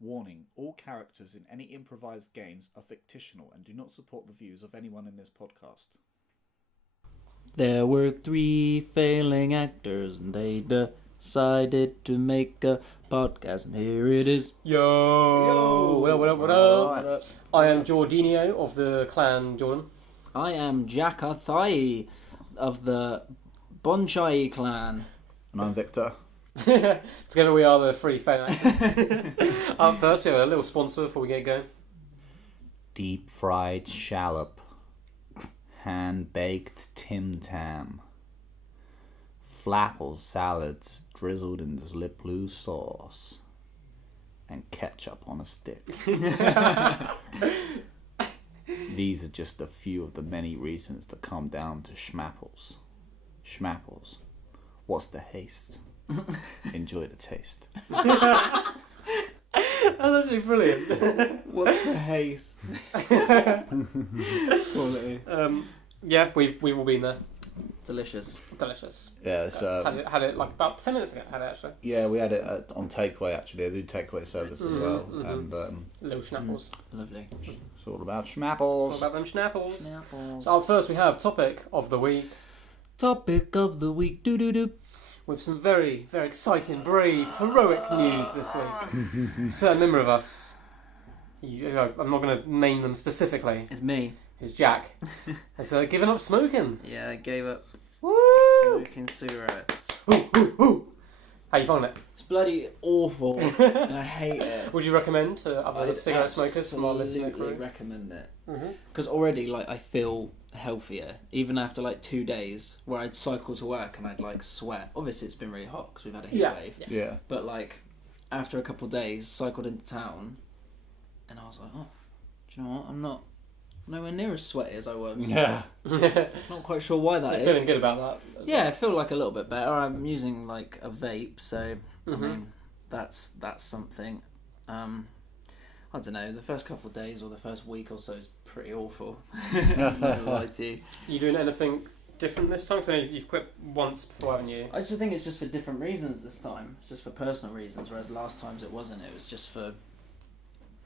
Warning, all characters in any improvised games are fictional and do not support the views of anyone in this podcast. There were 3 failing actors and they decided to make a podcast, and here it is. Yo! What up? I am Jordinio of the clan Jordan. I am Jakathai of the Bonchai clan. And I'm Victor. Together we are the 3 failing actors. Up first, we have a little sponsor before we get going. Deep fried shallop. Hand-baked Tim Tam. Flapple salads drizzled in this lip blue sauce. And ketchup on a stick. These are just a few of the many reasons to come down to Shmapples. Shmapples. What's the haste? Enjoy the taste. That's actually brilliant. What's the haste? Quality. Yeah, we've all been there. Delicious. Delicious. Yeah, it's, had it like about 10 minutes ago. Had it actually. yeah, we had it on takeaway actually. I do takeaway service as well, and Little schnapples. Lovely. it's all about It's Shmapples. all about them schnapples. Snapples. So up first we have topic of the week Topic of the week. Doo-doo-doo. with some very, very exciting, brave, heroic news this week. A certain member of us, I'm not going to name them specifically, It's me. who's Jack, has given up smoking. Yeah, I gave up Woo! smoking cigarettes. How you find it? It's bloody awful, and I hate it. Would you recommend to other I'd cigarette smokers from our listening absolutely crew? recommend it. Mm-hmm. Because already, like, I feel healthier, even after like 2 days where I'd cycle to work and I'd like sweat. Obviously, it's been really hot because we've had a heat wave. Yeah. But like, after a couple of days, cycled into town, and I was like, oh, do you know what? I'm not nowhere near as sweaty as I was. Yeah. Not quite sure why that So is. feeling good about that? Yeah, I feel like a little bit better. I'm using like a vape, so I Mhm. mean, that's something. I don't know. The first couple of days or the first week or so is pretty awful. I'm not gonna lie to you. You doing anything different this time? Because you've quit once before, haven't you? I just think it's just for different reasons this time. It's just for personal reasons, whereas last times it wasn't. It was just for.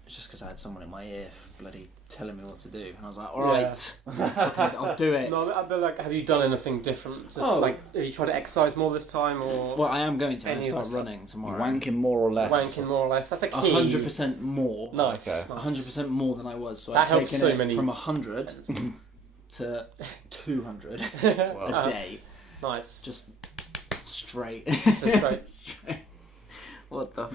It's just because I had someone in my ear bloody telling me what to do, and I was like, all right, okay, I'll do it. No, but like, have you done anything different? Oh. Like, have you tried to exercise more this time, or Well, I am going to. I Any start of running tomorrow. Wanking more or less. wanking more or less? That's a key. 100% more. Nice. Okay. 100% more than I was. So That I've helps taken so it many- from 100 to 200 Well, a day. Nice. Just straight. So straight. What the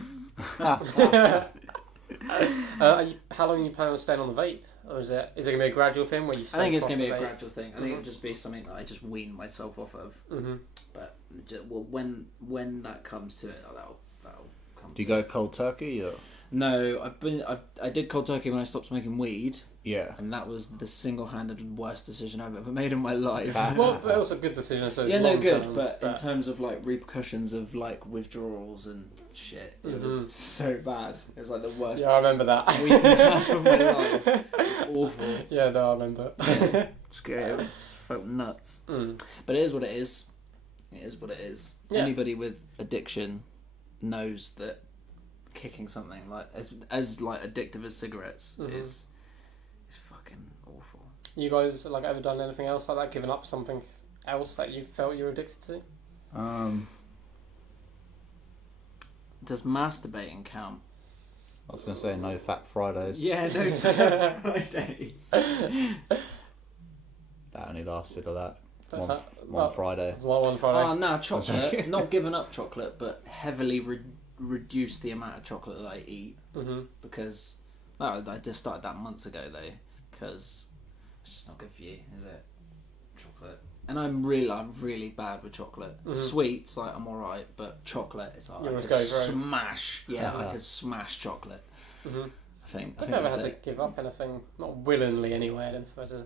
How long are you planning on staying on the vape? Or is it going to be a gradual thing where you I think it's going going to to be a gradual thing. I think Mhm. it'll just be something that I just wean myself off of. Mm-hmm. But when that comes to it, that'll come do you to go it. cold turkey or? No, I did cold turkey when I stopped smoking weed, Yeah. and that was the single-handed worst decision I've ever made in my life. Well, but also a good decision, I suppose. Yeah, no, long good, term, but in terms of like repercussions of like withdrawals and shit, it Mhm. was so bad. It was like the worst yeah, I remember that. week and a half of my life. It was awful. Yeah, no, I remember. Just felt nuts. Mm. But it is what it is. It is what it is. Yeah. Anybody with addiction knows that kicking something like as like addictive as cigarettes Mhm. is fucking awful. You guys like ever done anything else like that? Given up something else that you felt you were addicted to? Does masturbating count? I was gonna say no fat Fridays. Yeah, no Fridays. That only lasted one Well, Friday. like one Friday. Oh no, chocolate. Not giving up chocolate, but heavily reduce the amount of chocolate that I eat Mm-hmm. because I just started that months ago though because it's just not good for you, is it? Chocolate. And I'm really bad with chocolate. Mhm. Sweets, like I'm alright, but chocolate is like You I always could go for it. smash. Yeah, I could smash chocolate. Mm-hmm. I think. I've never had to give up anything, not willingly anyway. Then for to.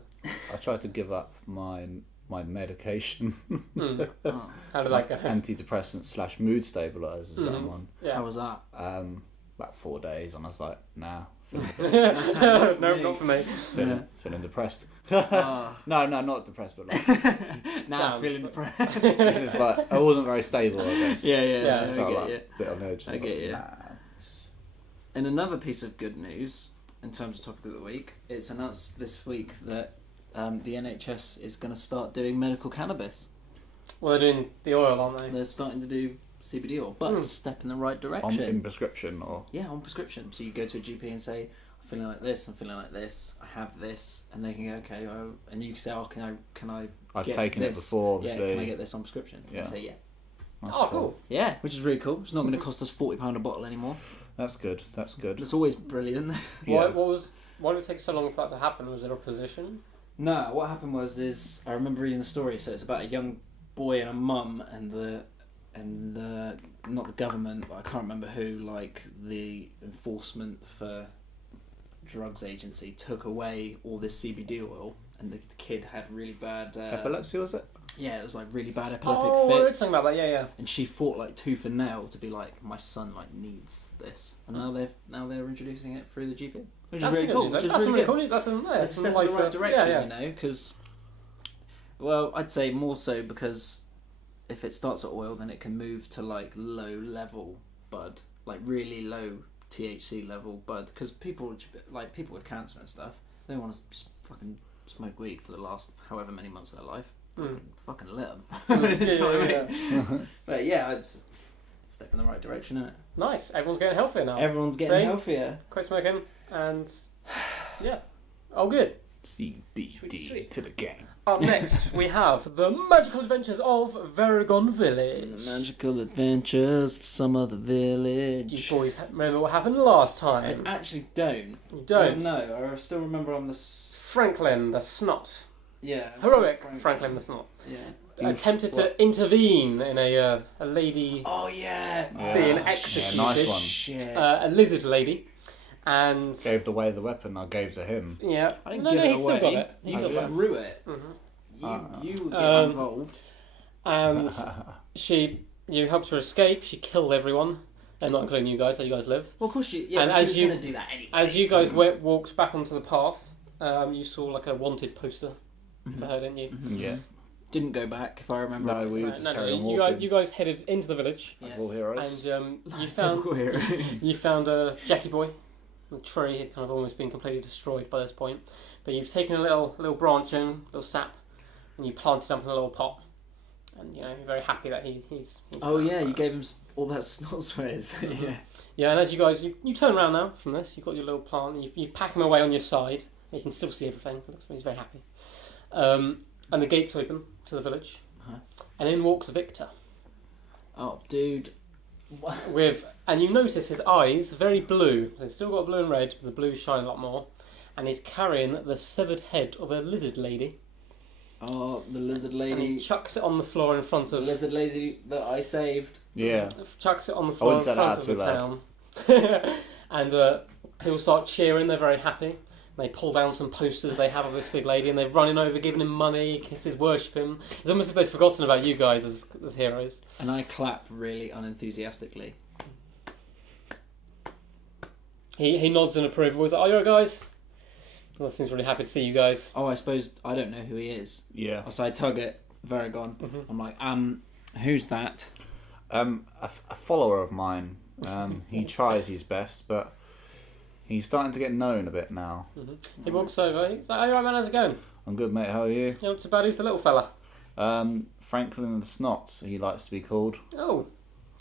I tried to give up my medication. Mm. Oh, How did that go? Antidepressant / mood stabilizers that I'm Mhm. on. Yeah. How was that? About 4 days, and I was like, nah, No, not for me. feeling depressed. Oh. No, not depressed, but like, Now I'm Damn. feeling depressed. it's Mm-hmm. I wasn't very stable, I guess. Yeah, Yeah, I just I felt get like you. a bit on edge. I was get like, you. Nah, it's in another piece of good news, in terms of topic of the week, it's announced this week that the NHS is going to start doing medical cannabis. Well, they're doing the oil, aren't they? They're starting to do CBD oil, but it's a step in the right direction. In prescription or? Yeah, on prescription. So you go to a GP and say, I'm feeling like this, I have this, and they can go, okay, and you can say, can I I've get taken this? it before, obviously. Yeah, can I get this on prescription? Yeah. And say, yeah. That's cool. Yeah, which is really cool. It's not going to cost us £40 a bottle anymore. That's good. It's always brilliant. Why did it take so long for that to happen? Was there opposition? No, what happened was I remember reading the story. So it's about a young boy and a mum, and the not the government, but I can't remember who. Like the enforcement for drugs agency took away all this CBD oil, and the kid had really bad epilepsy, was it? Yeah, it was like really bad epileptic Oh, fits. we were talking about that. Yeah. And she fought like tooth and nail to be like, my son like needs this, and now they're introducing it through the GP, which is really cool. That's really cool. That's a step in the right direction, you know. Because, well, I'd say more so because if it starts at oil, then it can move to like low level bud, like really low THC level bud. Because people with cancer and stuff, they want to fucking smoke weed for the last however many months of their life. Fucking let them. But yeah, I'd step in the right direction, innit? Nice. Everyone's getting healthier now. Everyone's getting healthier. Quit smoking, and yeah, all good. CBD to the game. Up next, we have the magical adventures of Varagon Village. Magical adventures of some other village. You boys remember what happened last time? I actually don't. You don't? No, I still remember I'm the... Franklin the Snot. Yeah. Heroic Franklin the Snot. Yeah. Attempted to intervene in a lady Oh, yeah. being executed. Yeah, nice one. Shit. A lizard lady. And... Gave away the weapon I gave to him. Yeah. I didn't no, give no, it he away. still got it. He still got it. threw it. Mm-hmm. You get involved. And you helped her escape. She killed everyone, and not including you guys. How you guys live? Well, of course she. Yeah, and she was going to do that anyway. As you guys walked back onto the path, you saw like a wanted poster for her, didn't you? Mm-hmm. Yeah. Didn't go back, if I remember. No, we just carry on you walking. guys headed into the village, Yeah. All heroes. and you Typical heroes. found a Jackie boy. The tree had kind of almost been completely destroyed by this point, but you've taken a little branch in, little sap, and you planted it up in a little pot. And you're very happy that he's Oh yeah, you gave him all that snot sprays. Yeah. Yeah, and as you guys you turn around now from this, you've got your little plant, and you pack him away on your side. You can still see everything. He's very happy. And the gates open to the village, and in walks Victor. Oh, dude. And you notice his eyes very blue. So he's still got blue and red, but the blue shine a lot more. And he's carrying the severed head of a lizard lady. Oh, the lizard And lady. he chucks it on the floor in front The of... lizard lady that I saved. Yeah. Chucks it on the floor in wouldn't say front that of too the town. And people start cheering, they're very happy. They pull down some posters they have of this big lady, and they're running over, giving him money, kisses, worship him. It's almost as if they've forgotten about you guys as heroes. And I clap really unenthusiastically. He nods in approval. He's like, "Oh, you're right, guys." Well, seems really happy to see you guys. Oh, I suppose I don't know who he is. Yeah. So I tug it, Varagon. I'm like, who's that? A follower of mine. He tries his best, but he's starting to get known a bit now. He walks over. He's like, "Oh, you right, man? How's it going?" I'm good, mate. How are you? Not too bad. Who's the little fella? Franklin the Snots, he likes to be called. Oh,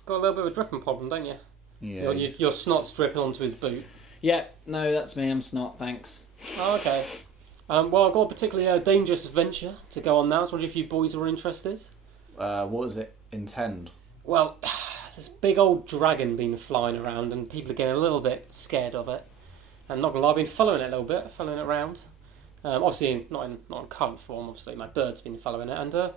got a little bit of a dripping problem, don't you? Yeah. Your snot's dripping onto his boot. Yeah, no, that's me. I'm Snot, thanks. Oh, okay. Well, I've got a particularly dangerous venture to go on now. I was wondering if you boys were interested. What does it intend? Well, there's this big old dragon been flying around, and people are getting a little bit scared of it. And not gonna lie, I've been following it a little bit, following it around. Obviously, not in current form. Obviously, my bird's been following it, and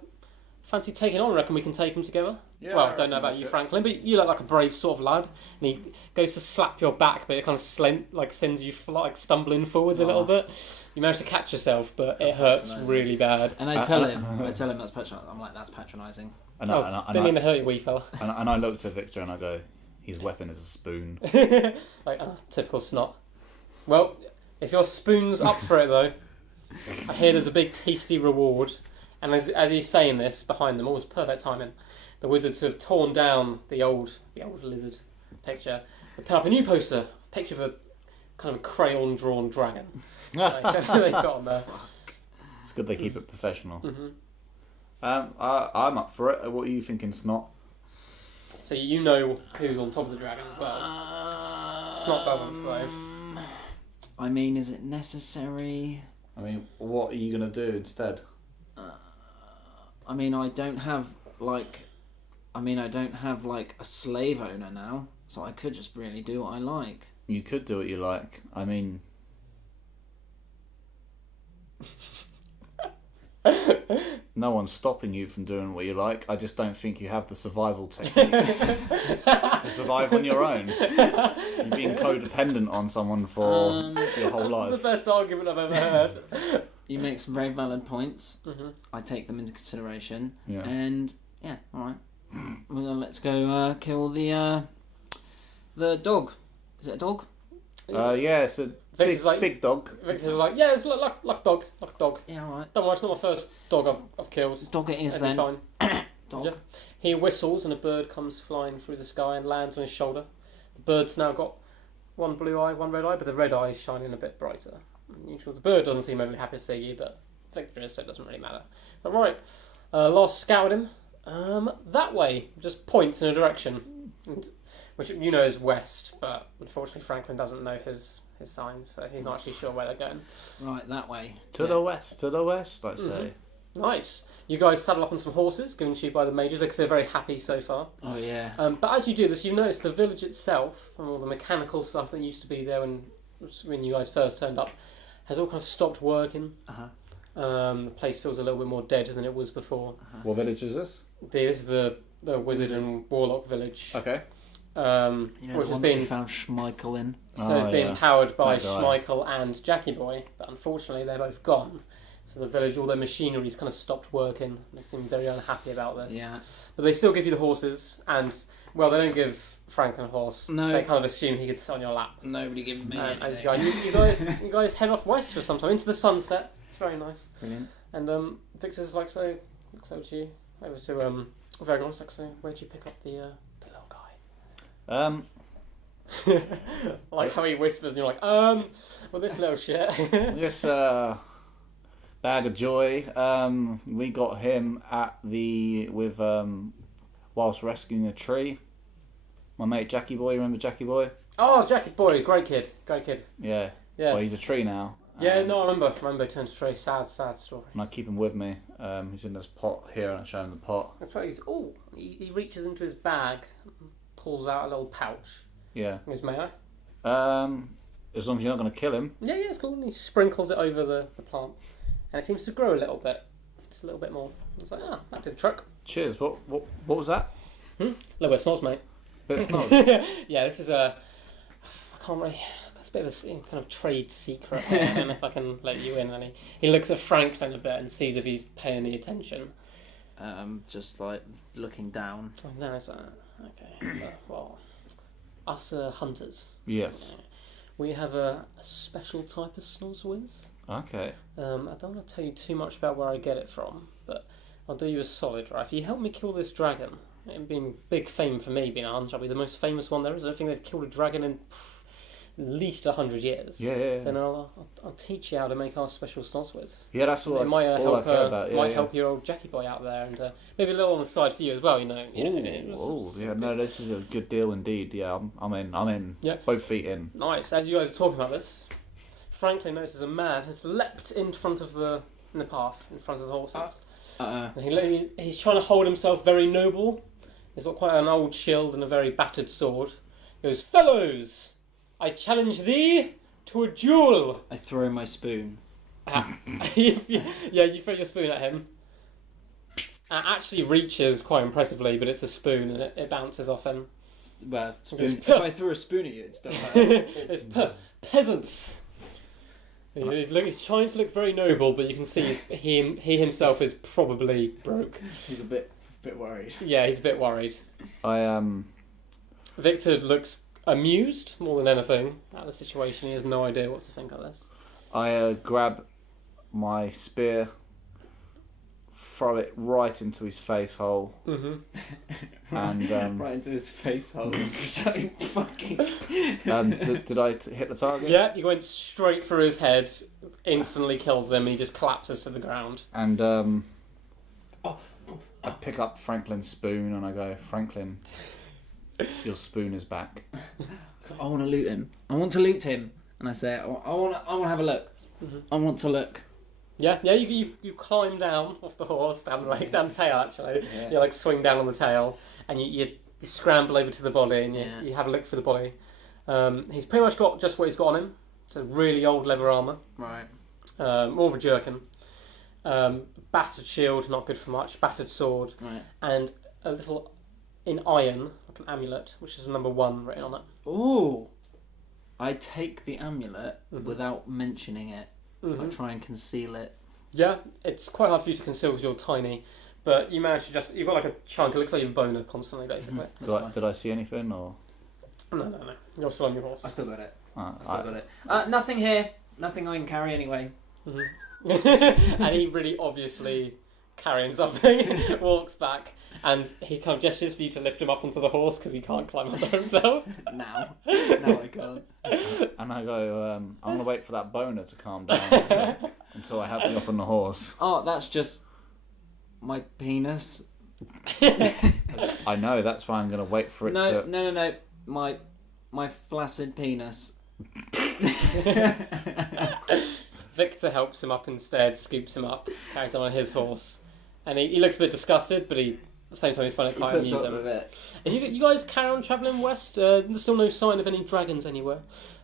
fancy taking on. I reckon we can take him together. Yeah, well, I don't know about you, Franklin, but you look like a brave sort of lad. And he goes to slap your back, but it kind of sends you stumbling forwards a little bit. You manage to catch yourself, but it hurts really bad. And I tell him that's patronising. I'm like, that's patronising. Didn't mean to hurt you, wee fella. And I looked at Victor and I go, his weapon is a spoon. Like, typical Snot. Well, if your spoon's up for it though, I hear there's a big tasty reward. And as he's saying this, behind them, almost perfect timing, the wizards have torn down the old lizard picture. They put up a new poster, picture of a kind of a crayon drawn dragon. They've got on there. It's good they keep it professional. Mm-hmm. I'm up for it. What are you thinking, Snot? So you know who's on top of the dragon as well. Snot doesn't, though. I mean, is it necessary? I mean, what are you going to do instead? I mean, I don't have like a slave owner now, so I could just really do what I like. You could do what you like. I mean... No one's stopping you from doing what you like. I just don't think you have the survival techniques to survive on your own. You've been codependent on someone for your whole life. That's the best argument I've ever heard. You make some very valid points. Mm-hmm. I take them into consideration. Yeah. And yeah, all right. Well, let's go kill the dog. Is it a dog? Yeah, it's a big dog. Victor's like, yeah, it's like a dog. Yeah, all right. Don't worry, it's not my first dog I've killed. Dog it is It'll be then. fine. Dog. Yeah. He whistles and a bird comes flying through the sky and lands on his shoulder. The bird's now got one blue eye, one red eye, but the red eye is shining a bit brighter. The bird doesn't seem overly happy to see you, but Victor is, so it doesn't really matter. But right, last scouted him. That way, just points in a direction, which you know is west, but unfortunately Franklin doesn't know his signs, so he's not actually sure where they're going. Right, that way. To the west, I say. Nice. You guys saddle up on some horses, given to you by the majors, because they're very happy so far. Oh, yeah. But as you do this, you notice the village itself, and all the mechanical stuff that used to be there when you guys first turned up, has all kind of stopped working. Uh-huh. The place feels a little bit more dead than it was before. Uh-huh. What village is this? This is the wizard and warlock village. Okay. You know, which the has one been that we found Shmapple in. So it's being powered by That guy. Shmapple and Jackie Boy, but unfortunately they're both gone. So the village, all their machinery's kind of stopped working. They seem very unhappy about this. Yeah. But they still give you the horses, and well, they don't give Franklin a horse. No. They kind of assume he could sit on your lap. Nobody gives me As anything. you guys head off west for some time into the sunset. It's very nice. Brilliant. And Victor's like, so looks over to you, over to Vagrant's like, so where'd you pick up the little guy? Like how he whispers and you're like, well, this little shit. This bag of joy. We got him whilst rescuing a tree. My mate Jackie Boy, remember Jackie Boy? Oh, Jackie Boy, great kid. Yeah. Yeah. Well, he's a tree now. Yeah, no, I remember he turned to tree. Sad story. And I keep him with me. He's in this pot here, and I show him the pot. That's why he reaches into his bag, pulls out a little pouch. Yeah. He goes, may I? As long as you're not going to kill him. Yeah, it's cool. And he sprinkles it over the plant, and it seems to grow a little bit. Just a little bit more. It's like, that did the trick. Cheers. What was that? A little bit of snoz, mate. Bit of snoz. Yeah, this is I can't really. It's a bit of a kind of trade secret. I don't know if I can let you in. And he looks at Franklin a bit and sees if he's paying any attention. Just like looking down. Oh, no, it's okay. So, well, us hunters. Yes. We have a special type of snozzwiz. Okay. I don't want to tell you too much about where I get it from, but I'll do you a solid, right? If you help me kill this dragon, it's been big fame for me being a hunter. I'll be the most famous one there is. I don't think they've killed a dragon in at least 100 years. Yeah. Then I'll teach you how to make our special snozzwiz. Yeah, that's all. It might all I help. care about. Yeah, help your old Jackie Boy out there, and maybe a little on the side for you as well. Yeah, this is a good deal indeed. Yeah, I'm in. Yeah. Both feet in. Nice. As you guys are talking about this, Franklin notices a man has leapt in front of the path, in front of the horses. And he's trying to hold himself very noble. He's got quite an old shield and a very battered sword. He goes, fellows, I challenge thee to a duel. I throw my spoon. You throw your spoon at him. It actually reaches quite impressively, but it's a spoon and it bounces off him. Well, spoon. If I threw a spoon at you, it'd still hurt. It's peasants. He's trying to look very noble, but you can see he himself is probably broke. He's a bit worried. Yeah, he's a bit worried. Victor looks amused more than anything at the situation. He has no idea what to think of this. I grab my spear, throw it right into his face hole. And right into his face hole. So fucking. Did I hit the target? Yeah, you went straight through his head, instantly kills him, and he just collapses to the ground. And I pick up Franklin's spoon and I go, Franklin, your spoon is back. I want to loot him. I want to loot him. And I say, I want to have a look. I want to look. Yeah, you climb down off the horse, down the tail actually. Yeah. You like swing down on the tail, and you scramble over to the body, and you have a look for the body. He's pretty much got just what he's got on him. It's a really old leather armour. Right. More of a jerkin. Battered shield, not good for much. Battered sword. Right. And a little in iron, like an amulet, which is number 1 written on it. Ooh. I take the amulet without mentioning it. I try and conceal it. Yeah, it's quite hard for you to conceal because you're tiny, but you manage to you've got like a chunk, it looks like you've a boner constantly, basically. Did I see anything, or...? No. You're still on your horse. I still got it. I still got it. Nothing here. Nothing I can carry anyway. And he really obviously carrying something walks back, and he kind of gestures for you to lift him up onto the horse because he can't climb up there himself. Now I can't. And I go, I'm going to wait for that boner to calm down until I have me up on the horse. Oh, that's just my penis. I know, that's why I'm going to wait for it to... No. My flaccid penis. Victor helps him up instead, scoops him up, carries him on his horse. And he looks a bit disgusted, but at the same time he's finding it quite amusing. With it. And you guys carry on travelling west. There's still no sign of any dragons anywhere.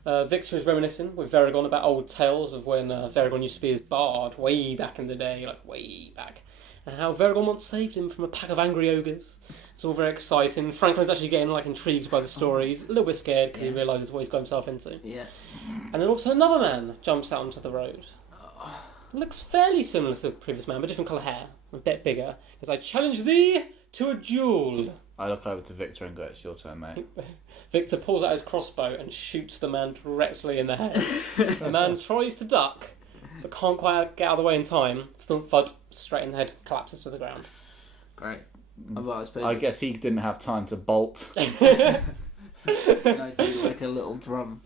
Victor is reminiscing with Varagon about old tales of when Varagon used to be his bard way back in the day, like way back. And how Varagon once saved him from a pack of angry ogres. It's all very exciting. Franklin's actually getting like intrigued by the stories, a little bit scared because he realises what he's got himself into. Yeah. And then also another man jumps out onto the road. Looks fairly similar to the previous man, but different colour hair, a bit bigger. Because I challenge thee to a duel. I look over to Victor and go, it's your turn, mate. Victor pulls out his crossbow and shoots the man directly in the head. The man tries to duck, but can't quite get out of the way in time. Thud, straight in the head, collapses to the ground. Great. I guess he didn't have time to bolt. And I do like a little drum.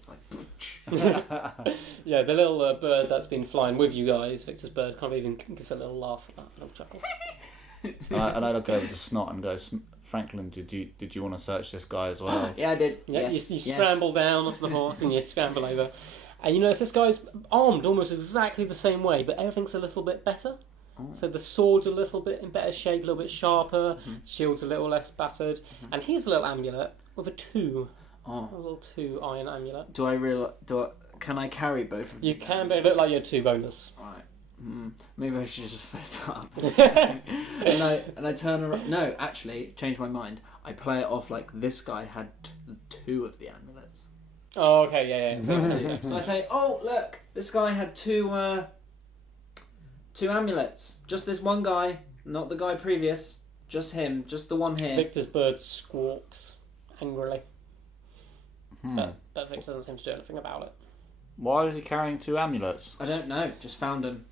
Yeah, the little bird that's been flying with you guys, Victor's bird, kind of even gives a little laugh at that, a little chuckle. and I look over to Snot and go, Franklin, did you want to search this guy as well? Yeah, I did. Yeah, yes. you scramble down off the horse and you scramble over. And you notice this guy's armed almost exactly the same way, but everything's a little bit better. Oh. So the sword's a little bit in better shape, a little bit sharper, shield's a little less battered, and here's a little amulet with a 2. Oh. A little 2 iron amulet. Can I carry both of these? You can, but it look like you had 2 bonus. Right. Maybe I should just fess up. and I turn around. No, actually, change my mind. I play it off like this guy had 2 of the amulets. Oh, okay, yeah. So I say, oh look, this guy had 2 amulets. Just this one guy, not the guy previous. Just him, just the one here. Victor's bird squawks angrily. But Victor doesn't seem to do anything about it. Why is he carrying 2 amulets? I don't know. Just found them.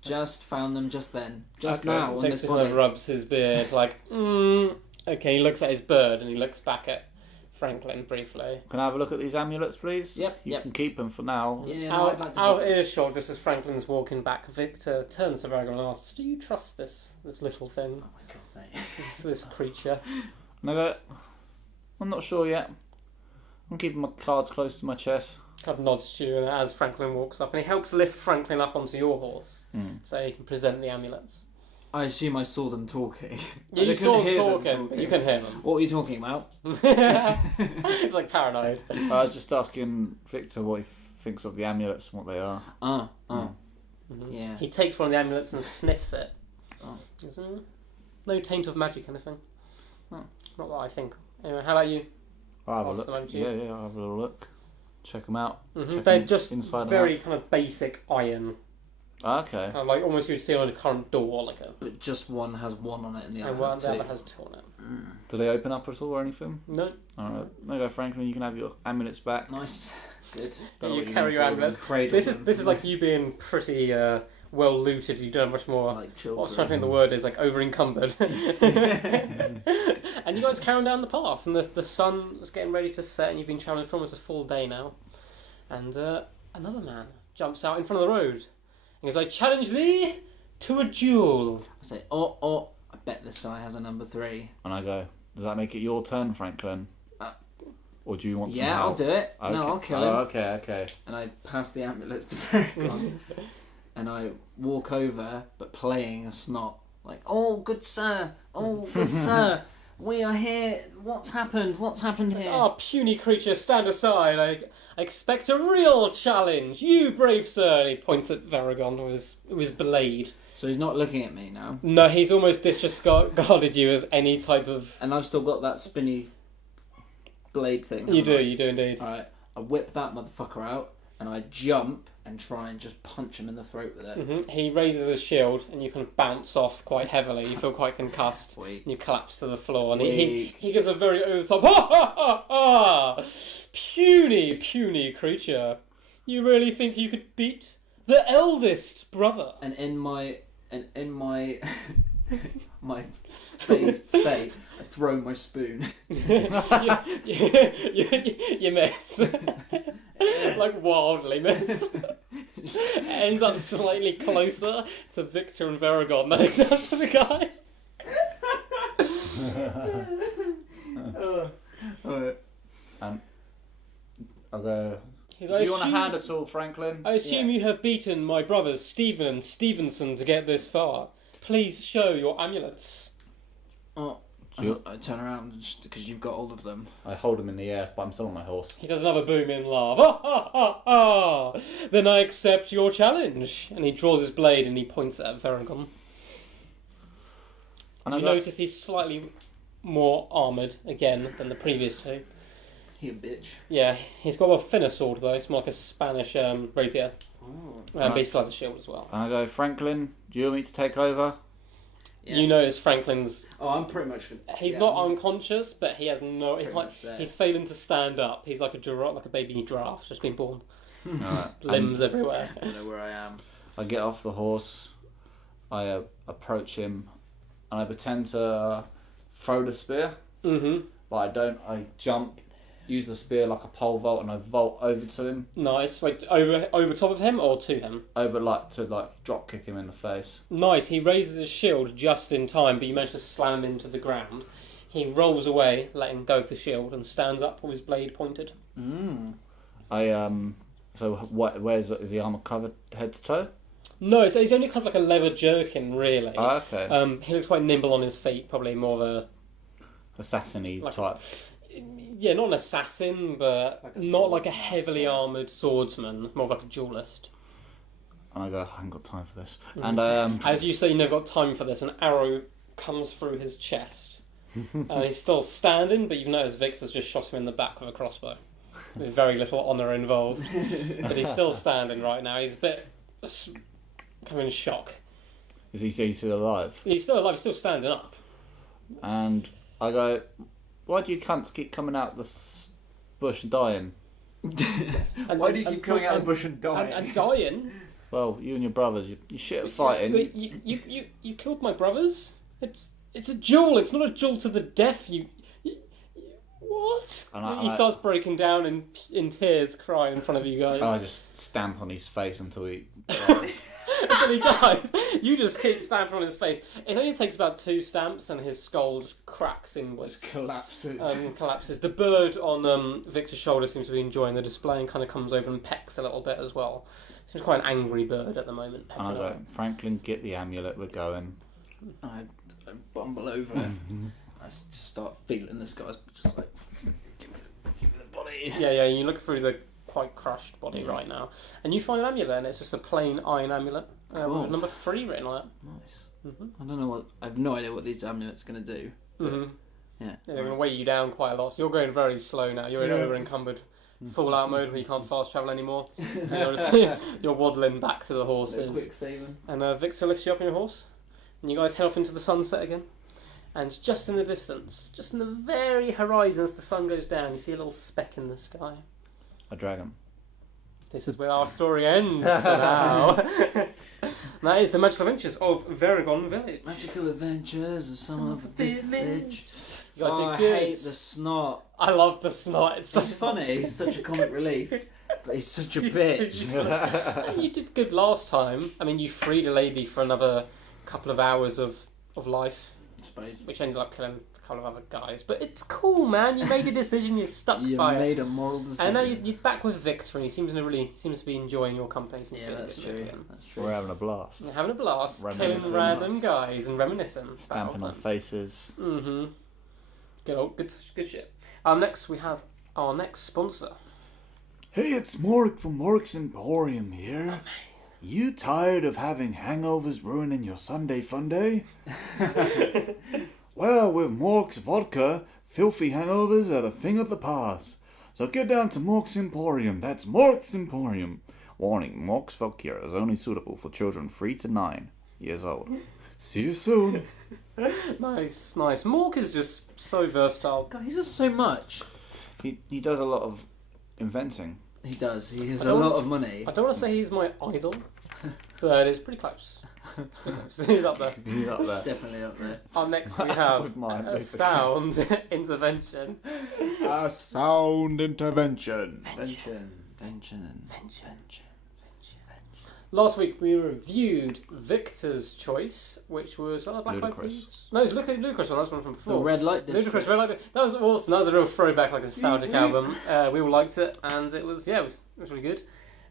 Just found them just then. Just now on this Victor body. kind of rubs his beard like, Okay, he looks at his bird and he looks back at Franklin briefly. Can I have a look at these amulets, please? Yep. You can keep them for now. Yeah, I'd like to out of earshot, just as Franklin's walking back, Victor turns to Varagon and asks, "Do you trust this little thing? Oh my god, mate. this creature?" And I go, I'm not sure yet. I'm keeping my cards close to my chest. Kind of nods to you as Franklin walks up, and he helps lift Franklin up onto your horse, so he can present the amulets. I assume I saw them talking. Yeah, you saw them talking, but you can hear them. What were you talking about? It's like paranoid. I was just asking Victor what he thinks of the amulets and what they are. Yeah. He takes one of the amulets and sniffs it. There's no taint of magic, anything. Not that I think. Anyway, how about you? I'll have a look. Yeah, I'll have a little look. Check them out. They're just very out. kind of basic iron. Okay. Kind of like almost you'd see on a current door, like a. But just one has 1 on it and the other and has 2. the other has 2 on it. Do they open up at all or anything? No. Alright. There you go, Franklin. You can have your amulets back. Nice. Good. You carry your amulets. This is like you being pretty well looted. You don't have much more. Like children. What I was trying to think the word is, like over encumbered. And you guys carry down the path, and the sun is getting ready to set, and you've been travelling for almost a full day now. And another man jumps out in front of the road. He goes, "I challenge thee to a duel." I say, I bet this guy has a number 3. And I go, does that make it your turn, Franklin? Or do you want some Yeah, help? I'll do it. Okay. No, I'll kill him. Okay. And I pass the amulets to Paragon. And I walk over, but playing a snot. Like, "Oh, good sir. Oh, good sir. We are here. What's happened? What's happened here?" "Oh, puny creature, stand aside. I expect a real challenge. You, brave sir." And he points at Varagon with his blade. So he's not looking at me now. No, he's almost disregarded you as any type of... And I've still got that spinny blade thing. You do indeed. Alright, I whip that motherfucker out, and I jump and try and just punch him in the throat with it. Mm-hmm. He raises his shield, and you can bounce off quite heavily. You feel quite concussed. Weak. And you collapse to the floor, and Weak. he gives a very over-the-top, "Ha ha ha ha! Puny creature. You really think you could beat the eldest brother?" And in my my phased state, I throw my spoon. you miss. Like wildly miss. It ends up slightly closer to Victor and Varagon than it does to the guy. I'll go, Do do you want a hand at all, Franklin? I assume you have beaten my brothers Stephen and Stevenson to get this far. Please show your amulets. I turn around just because you've got all of them. I hold him in the air, but I'm still on my horse. He does another booming laugh. "Ah, ah, ah, ah. Then I accept your challenge." And he draws his blade and he points it at Varagon. And You notice he's slightly more armoured again than the previous two. He a bitch. Yeah, he's got a thinner sword though. It's more like a Spanish rapier. Oh. But he still has a shield as well. And I go, Franklin, do you want me to take over? Yes. You notice Franklin's... Oh, I'm pretty much... He's not unconscious, but he has no... Pretty much there. He's failing to stand up. He's like a giraffe, like a baby giraffe, just been born. Alright. Limbs everywhere. I don't know where I am. I get off the horse, I approach him, and I pretend to throw the spear, Mm-hmm. but I don't. I jump, use the spear like a pole vault, and I vault over to him, Nice. Wait, over top of him or to him? over to drop kick him in the face. Nice. He raises his shield just in time, but you manage to slam him into the ground. He rolls away, letting go of the shield, and stands up with his blade pointed. So where is the armor covered head to toe? No, so he's only kind of like a leather jerkin, really. Oh, okay. He looks quite nimble on his feet, probably more of a... Assassin-y like- type. Yeah, not an assassin, but Like a not like a swordsmaster. heavily armoured swordsman, more of like a duelist. And I go, I haven't got time for this. Mm. And As you say, you never got time for this. An arrow comes through his chest. He's still standing, but you've noticed Victor's just shot him in the back with a crossbow. With very little honour involved. But he's still standing right now. He's a bit kind of in shock. is he still alive? He's still alive, he's still standing up. And I go, why do you cunts keep coming out this bush and dying? Why do you keep coming out of the bush and dying? And dying? Well, you and your brothers, you shit at fighting. You killed my brothers? It's a duel, it's not a duel to the death, you what? And He starts breaking down in tears, crying in front of you guys. I just stamp on his face until he dies. Until he dies. You just keep stamping on his face. It only takes about 2 stamps and his skull just cracks inwards. Collapses. Collapses. The bird on Victor's shoulder seems to be enjoying the display and kind of comes over and pecks a little bit as well. Seems quite an angry bird at the moment. And I go, Franklin, get the amulet, we're going. I bumble over it. I just start feeling this guy's just like, give me the body. Yeah, you look through the quite crushed body right now. And you find an amulet and it's just a plain iron amulet. Cool. With number 3 written on it. Nice. I don't know I have no idea what these amulets going to do. Mm-hmm. Yeah. They're going to weigh you down quite a lot. So you're going very slow now. You're in over encumbered. Full out mode where you can't fast travel anymore. You're waddling back to the horses. Quick saving. And Victor lifts you up on your horse. And you guys head off into the sunset again. And just in the distance, just in the very horizon as the sun goes down, you see a little speck in the sky. A dragon. This is where our story ends for now. That is the Magical Adventures of Varagon Village. Magical Adventures of Some of a Village. You guys I did good. hate the snot. I love the snot. It's He's funny. He's such a comic relief, but he's such a bitch. You did good last time. I mean, you freed a lady for another couple of hours of life, I suppose. which ended up killing a couple of other guys. But it's cool, man. You made a decision. You're stuck You by made it. a moral decision. And now you're back with Victor, and he seems to be enjoying your company. Seems to Yeah, be that's good true. again. That's true. We're having a blast. You're having a blast, Reminiscing. killing random guys and reminiscing. Stamping on faces. Mm-hmm. Good shit. Next we have our next sponsor. Hey, it's Mork from Mork's Emporium here. You tired of having hangovers ruining your Sunday fun day? Well, with Mork's vodka, filthy hangovers are a thing of the past. So get down to Mork's Emporium. That's Mork's Emporium. Warning, Mork's vodka is only suitable for children 3 to 9 years old. See you soon. Nice. Mork is just so versatile. God, he's just so much. He does a lot of inventing. He does. He has I a don't- lot of money. I don't want to say he's my idol, but it's pretty close. He's up there. He's up there. Definitely up there. Next we have With mine, a basically. sound intervention. A sound intervention. Vention. Last week we reviewed Victor's choice, which was Black Eyed Ludicrous. Peas. No, it's Ludicrous one. That's one from The before. Red Light District. Ludicrous Red Light. That was awesome. That was a real throwback, like a nostalgic album. We all liked it, and it was really good.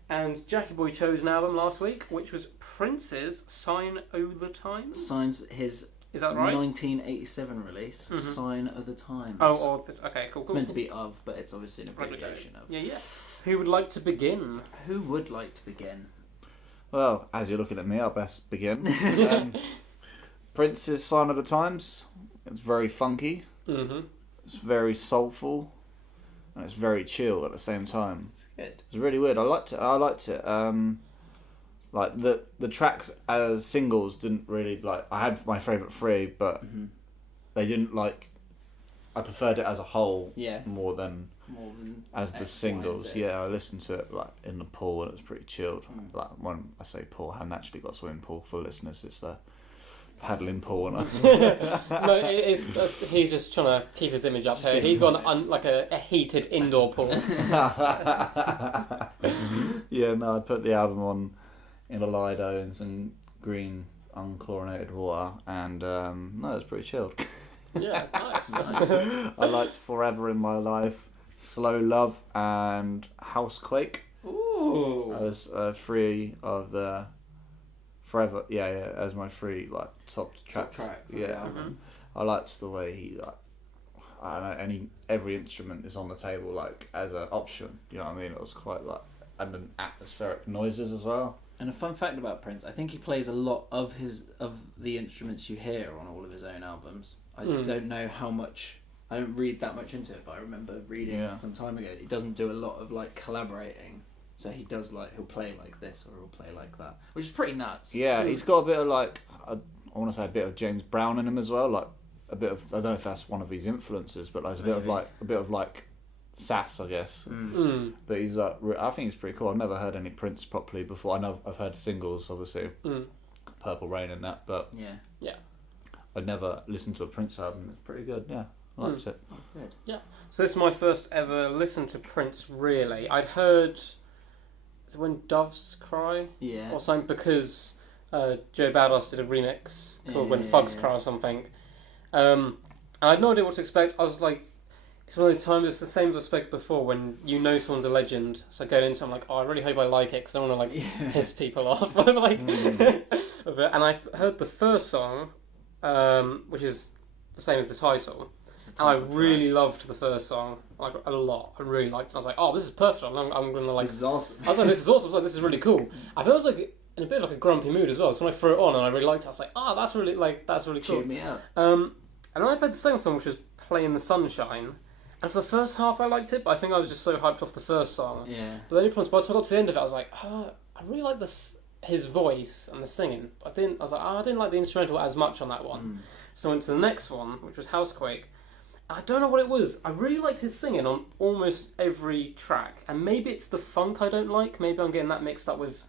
And Jackie Boy chose an album last week, which was Prince's "Sign o' the Times." Signs his Is that right? 1987 release, Mhm. Sign of the Times. Okay, cool. It's meant to be of, but it's obviously an Right, okay. abbreviation of. Yeah. Who would like to begin? Who would like to begin? Well, as you're looking at me, I'll best begin. Prince's Sign of the Times. It's very funky. Mm-hmm. It's very soulful. And it's very chill at the same time. It's good. It's really weird. I liked it. Like the tracks as singles didn't really like. I had my favourite 3, but they didn't like. I preferred it as a whole Yeah. more than as the X, Y, singles. and Z. Yeah, I listened to it like in the pool and it was pretty chilled. Like when I say pool, I haven't actually got a swimming pool for listeners. It's the paddling pool. And No, he's just trying to keep his image up here. He's got a heated indoor pool. Yeah, no, I put the album on in a Lido in some green unchlorinated water, and no, it was pretty chilled. Yeah, nice. I liked Forever in My Life, Slow Love, and Housequake. Ooh. As 3 of the Forever, as my 3 like top tracks. tracks of Yeah, the album. I liked the way he like. I don't know, every instrument is on the table like as an option. You know what I mean? It was quite like, and then atmospheric noises as well. And a fun fact about Prince, I think he plays a lot of the instruments you hear on all of his own albums. I don't know how much. I don't read that much into it, but I remember reading some time ago. He doesn't do a lot of like collaborating, so he does like he'll play like this or he'll play like that, which is pretty nuts. Yeah, he's got a bit of like I want to say a bit of James Brown in him as well. Like a bit of, I don't know if that's one of his influences, but there's a bit of like sass, I guess. But he's like, I think he's pretty cool. I've never heard any Prince properly before. I know I've heard singles, obviously, Purple Rain and that, but Yeah. I'd never listened to a Prince album. It's pretty good. Yeah, I liked it. Oh, good. Yeah. So this is my first ever listen to Prince. Really, I'd heard. Is it When Doves Cry? Yeah. Or something, because Joe Badass did a remix called When Fugs Cry or something. And I had no idea what to expect. I was like, it's one of those times, it's the same as I spoke before, when you know someone's a legend. So I go into it, I'm like, oh, I really hope I like it, because I don't want to like piss people off. Like, of it. And I heard the first song, which is the same as the title. And I really loved the first song, like a lot. I really liked it. I was like, oh, this is perfect. I'm gonna like. This is awesome. I was like, this is awesome. I was like, this is really cool. I felt I was like in a bit of like a grumpy mood as well. So when I threw it on and I really liked it, I was like, oh, that's really cool. Cheered me up. And then I played the second song, which was Play in the Sunshine. And for the first half, I liked it, but I think I was just so hyped off the first song. Yeah. But the only problem was, by the time I got to the end of it, I was like, oh, I really like his voice and the singing. I was like, oh, I didn't like the instrumental as much on that one. So I went to the next one, which was Housequake. I don't know what it was. I really liked his singing on almost every track. And maybe it's the funk I don't like. Maybe I'm getting that mixed up with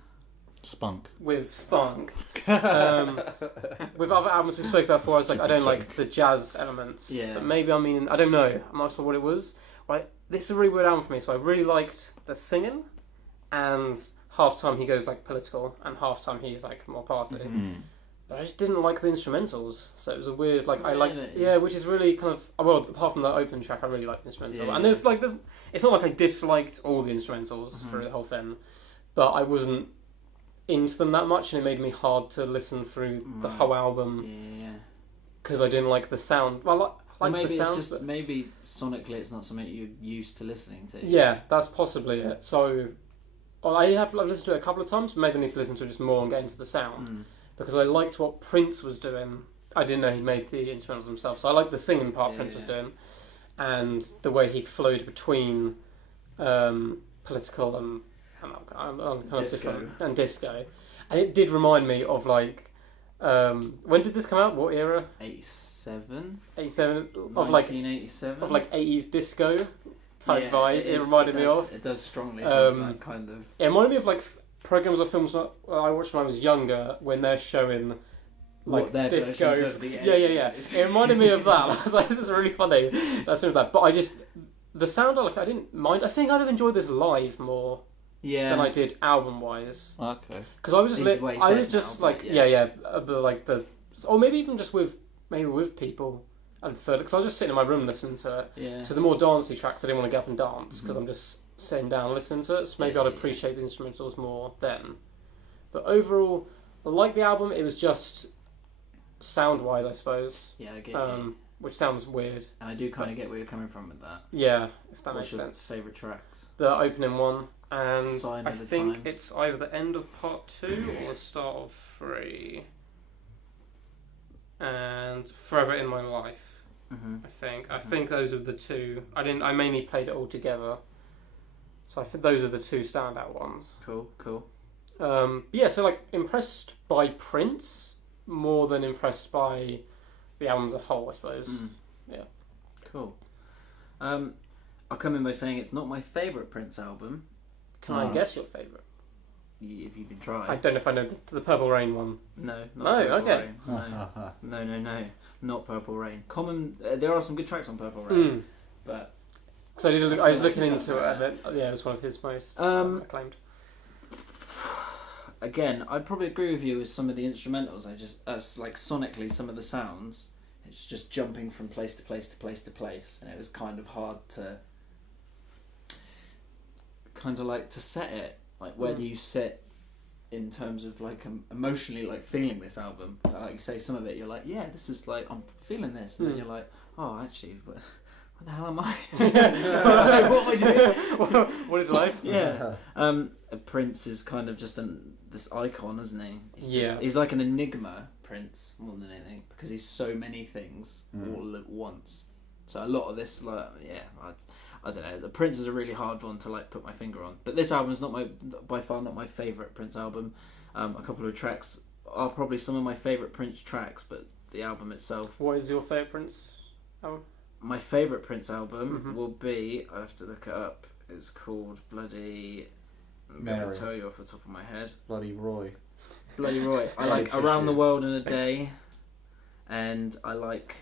Spunk. with Spunk. With other albums we spoke about before, I was like, I don't like the jazz elements. Yeah. But maybe, I mean, I don't know. I'm not sure what it was. Right, this is a really weird album for me. So I really liked the singing, and half time he goes like political, and half time he's like more party. Mm. But I just didn't like the instrumentals. So it was a weird, like, I liked, Really? yeah, which is really kind of, well, apart from the open track, I really liked the instrumental. Yeah. And there's like, it's not like I disliked all the instrumentals through the whole thing, but I wasn't into them that much, and it made me hard to listen through the whole album Yeah. because I didn't like the sound. Well, I like maybe the sound, it's just but maybe sonically it's not something you're used to listening to. yeah, that's possibly it. So I've listened to it a couple of times. Maybe I need to listen to it just more and get into the sound because I liked what Prince was doing. I didn't know he made the instrumentals himself, so I liked the singing part Prince was doing, and the way he flowed between political and kind of Disco. different, and disco. And it did remind me of like, when did this come out? What era? 87? 87 of like 1987? of like 80s disco type Yeah, vibe. It reminded me of. It does strongly have that kind of... It reminded me of like programs or films that I watched when I was younger when they're showing like What their disco. versions of the Yeah. 80s. It reminded me of that. I was like, this is really funny. That's been that. But I just the sound like I didn't mind. I think I'd have enjoyed this live more than I did album wise. Okay. Because I was He's just the way he's I dead was just now, like but but like the or maybe even just with people. I'd prefer it because I was just sitting in my room listening to it. Yeah. So the more dancey tracks, I didn't want to get up and dance because I'm just sitting down listening to it. So maybe Yeah, I'd yeah. appreciate the instrumentals more then. But overall, I like the album. It was just sound-wise, I suppose, Yeah, I get you. which sounds weird. And I do kind of get where you're coming from with that. Yeah, if that What's makes your sense. favourite tracks? The opening one, and Sign I of the think Times. it's either the end of part 2 or the start of 3. And Forever in My Life. I think those are the two. I mainly played it all together, so I think those are the two standout ones. Cool. Yeah, so like impressed by Prince more than impressed by the album as a whole, I suppose. Yeah. Cool. I'll come in by saying it's not my favourite Prince album. Can I guess your favourite? If you can try. I don't know if I know the Purple Rain one. No. No, Purple okay. Rain. No. Not Purple Rain. There are some good tracks on Purple Rain, but because I was looking into it a bit. Yeah, it was one of his most acclaimed. Again, I'd probably agree with you with some of the instrumentals. I just, like sonically, some of the sounds, it's just jumping from place to place to place to place, and it was kind of hard to, set it. Like, where do you sit in terms of like emotionally, like feeling this album? Like you say, some of it you're like, yeah, this is like I'm feeling this, and then you're like, oh, actually, what the hell am I? What am I doing? What is life? Yeah. Prince is kind of just this icon, isn't he? He's like an enigma, Prince, more than anything, because he's so many things all at once. So a lot of this, like, I don't know. The Prince is a really hard one to like put my finger on. But this album is by far not my favourite Prince album. A couple of tracks are probably some of my favourite Prince tracks, but the album itself. What is your favourite Prince album? My favourite Prince album will be, I have to look it up, it's called bloody... I'm going to tell you off the top of my head. Bloody Roy. I like Around the World in a Day, and I like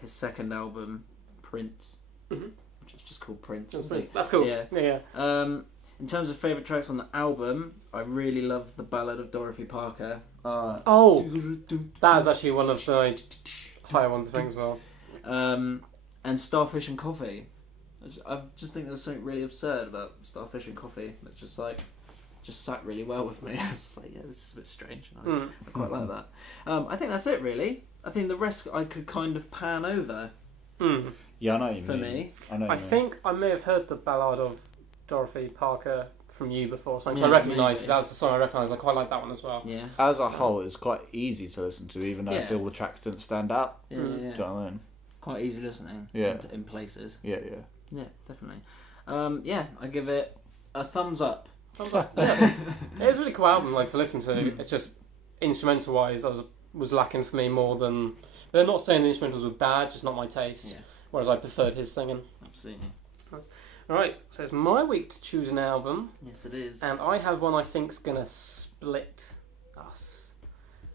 his second album, Prince, which is just called Prince. That's cool. Yeah. In terms of favourite tracks on the album, I really love the Ballad of Dorothy Parker. That is actually one of the higher ones, I think, as well. And Starfish and Coffee. I just think there's something really absurd about Starfish and Coffee that just sat really well with me. I was just like, yeah, this is a bit strange. And I quite like that. I think that's it, really. I think the rest I could kind of pan over. Yeah, I know what you for mean. me. I think I may have heard the Ballad of Dorothy Parker from you before, so I recognised that was the song I recognised. I quite like that one as well. Yeah. As a whole, it's quite easy to listen to, even though I Yeah. feel the tracks didn't stand out. Yeah. Do you know what I mean? Quite easy listening. Yeah. In places. Yeah. Yeah, definitely. I give it a thumbs up. It was a really cool album, like to listen to. It's just instrumental wise, was lacking for me more than. They're not saying the instrumentals were bad, just not my taste. Yeah. Whereas I preferred his singing. Absolutely. Right, so it's my week to choose an album, Yes, it is. and I have one I think's gonna split us.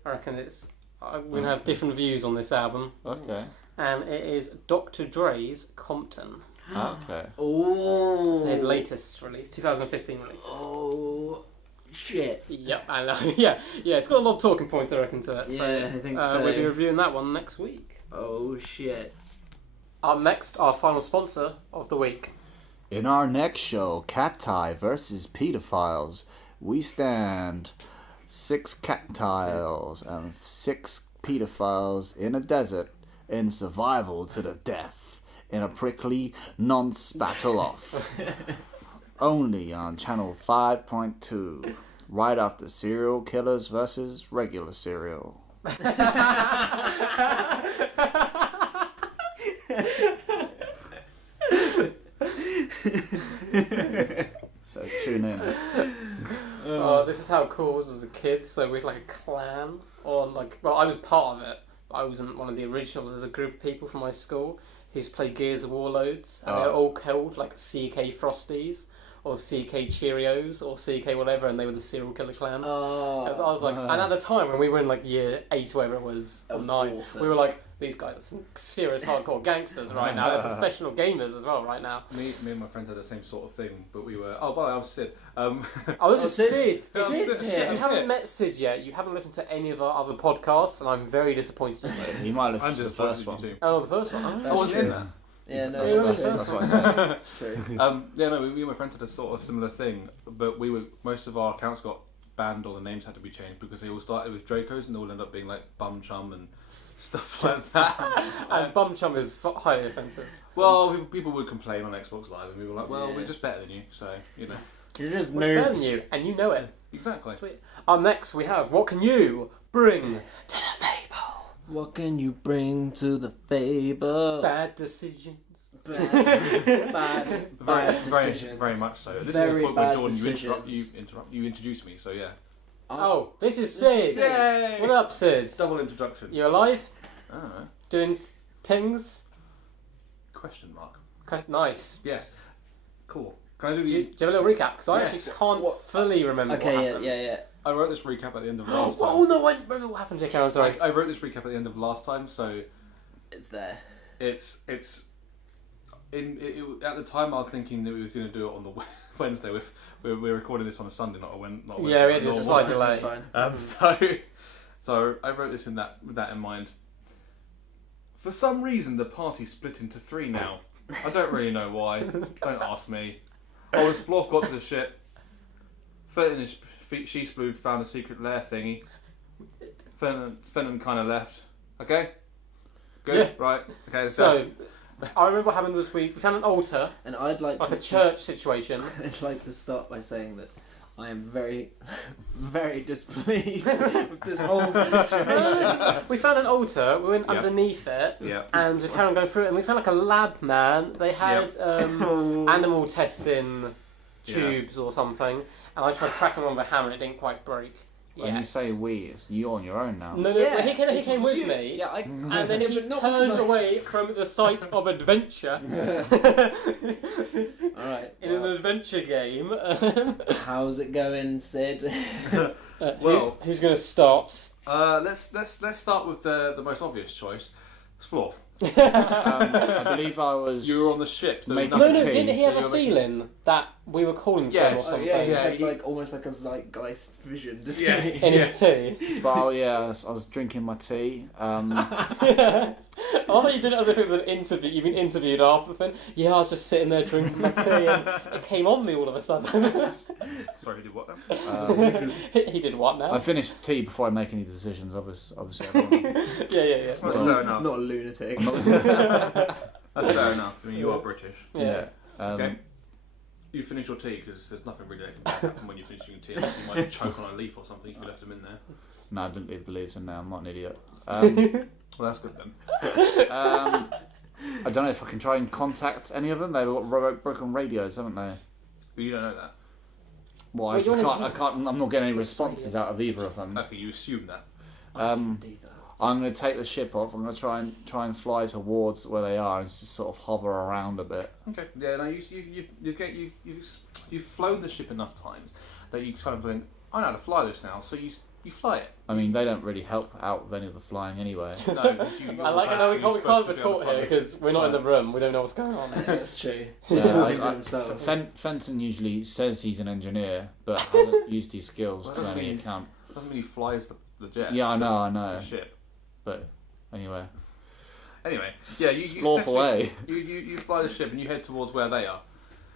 I reckon we're gonna have different views on this album, Okay. and it is Dr. Dre's Compton. Okay. Oh. It's his latest release, 2015 release. Oh, shit. Yep, I know. yeah, it's got a lot of talking points, I reckon, to it. Yeah, I think so. We'll be reviewing that one next week. Oh, shit. Up next, our final sponsor of the week. In our next show, Cacti versus Pedophiles, we stand 6 cactiles and 6 pedophiles in a desert in survival to the death in a prickly non-spattle off. Only on channel 5.2, right after Serial Killers versus Regular Serial. So tune in. This is how cool it was as a kid. So we had like a clan, I was part of it. But I wasn't one of the originals. There's a group of people from my school who used to play Gears of Warlords, and they're all called like CK Frosties or CK Cheerios or CK whatever, and they were the serial killer clan. Oh. I was like, and at the time when we were in like year 8 or whatever it was, or 9, awesome. we were like, these guys are some serious hardcore gangsters right now. They're professional gamers as well right now. Me and my friends had the same sort of thing, but we were. Oh, by the way, I'm Sid. Oh, this is Sid. Sid's here. If you haven't met Sid yet, you haven't listened to any of our other podcasts, and I'm very disappointed in you. You might listen I'm to the just first one. too. Oh, the first one. That's I wasn't true. in that. Yeah, no, Yeah, that's that's true. what I said. True. Yeah, no, me and my friends had a sort of similar thing, but most of our accounts got banned or the names had to be changed because they all started with Dracos and they all ended up being like Bum Chum and stuff like that. And Bum Chum is highly offensive. Well, people would complain on Xbox Live and we were like, well, Yeah. we're just better than you, so, you know. You're just Much better than noobs. you, and you know it. Exactly. Sweet. Next we have, what can you bring to the fable? What can you bring to the fable? Bad decisions. Bad decisions. Very much so. This Very is the point where bad Jordan, decisions. you introduced me, so yeah. Oh, this is This is Sid. Sid. What up, Sid? Double introduction. You alive? I don't know. Doing things? Question mark. Nice. Yes. Cool. Can I do Do the... you have a little recap? Because I Yes. actually can't fully remember what Okay, happened. yeah. I wrote this recap at the end of last time. Oh no, I remember what happened, Jake. I'm sorry. I wrote this recap at the end of last time, so It's there. it's at the time I was thinking that we was going to do it on the Wednesday. We're recording this on a Sunday, not a Wednesday. Yeah, we had not a a slight normal. delay. That's fine. So I wrote this with that in mind. For some reason, the party split into 3 now. I don't really know why. Don't ask me. Oh, when Splorf got to the ship, Fenton and Sheesblue found a secret lair thingy. Fenton kind of left. Okay? Good? Yeah. Right. Okay, let's So, I remember what happened was we found an altar, And I'd like like to a church situation. I'd like to start by saying that I am very, very displeased with this whole situation. We found an altar, we went Yeah. underneath it, Yeah. and we carried on going through it, and we found like a lab man. They had animal testing tubes or something, and I tried cracking on with a hammer and it didn't quite break. When you say we, it's you on your own now. No, he it's came with you. me. Yeah, And then he but not turned because away from the site of adventure Alright. in an adventure game. How's it going, Sid? Well- who's going to start? Let's start with the most obvious choice, Splorf. I believe I was. You were on the ship. There was Making- nothing- No, tea. didn't he have Yeah, a you're making- feeling that we were calling for him or Yes. something? He Yeah, had he- like almost like a zeitgeist vision. Didn't Yeah. he? In his tea. But I was drinking my tea. I thought you did it as if it was an interview. You've been interviewed after the thing. Yeah, I was just sitting there drinking my tea, and it came on me all of a sudden. Sorry, you did what now? He did what now? I finished tea before I make any decisions. Obviously, I don't wanna- Yeah. That's fair enough. Not a lunatic. That's fair enough. I mean, you are British. Yeah. Okay. You finish your tea because there's nothing really that can happen when you're finishing your tea. Unless you might choke on a leaf or something if you left them in there. No, I didn't leave the leaves in there. I'm not an idiot. Well, that's good then. I don't know if I can try and contact any of them. They've got broken radios, haven't they? But you don't know that. Well, I Wait, you just wanna can't. I can't. I'm not getting any responses out of either of them. Okay, you assume that. Um, I'm going to take the ship off. I'm going to try and fly towards where they are and just sort of hover around a bit. Okay. Yeah. No. You've flown the ship enough times that you kind of think, I know how to fly this now. So you fly it. I mean, they don't really help out with any of the flying anyway. No. I like. I know we can't be taught here because we're not in the room. We don't know what's going on. That's true. Yeah, He's talking to himself. Fenton usually says he's an engineer, but hasn't used his skills to any account. Doesn't mean he flies the jet. Yeah, I know. The ship. But anyway, yeah, you splorf away. You fly the ship and you head towards where they are.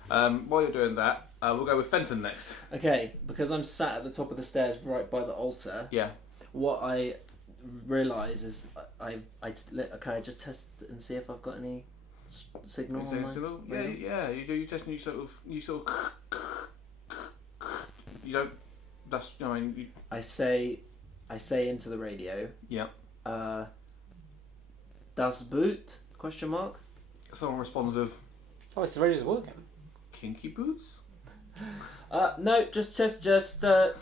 While you're doing that, we'll go with Fenton next. Okay, because I'm sat at the top of the stairs right by the altar. Yeah. What I realise is can I just test and see if I've got any signal on my radio? Yeah. You do. You test and you sort of. You don't. That's. I mean. I say into the radio. Yeah. Das Boot? Question mark. Someone responds with Oh, it's the radio's working. kinky boots. No, just testing the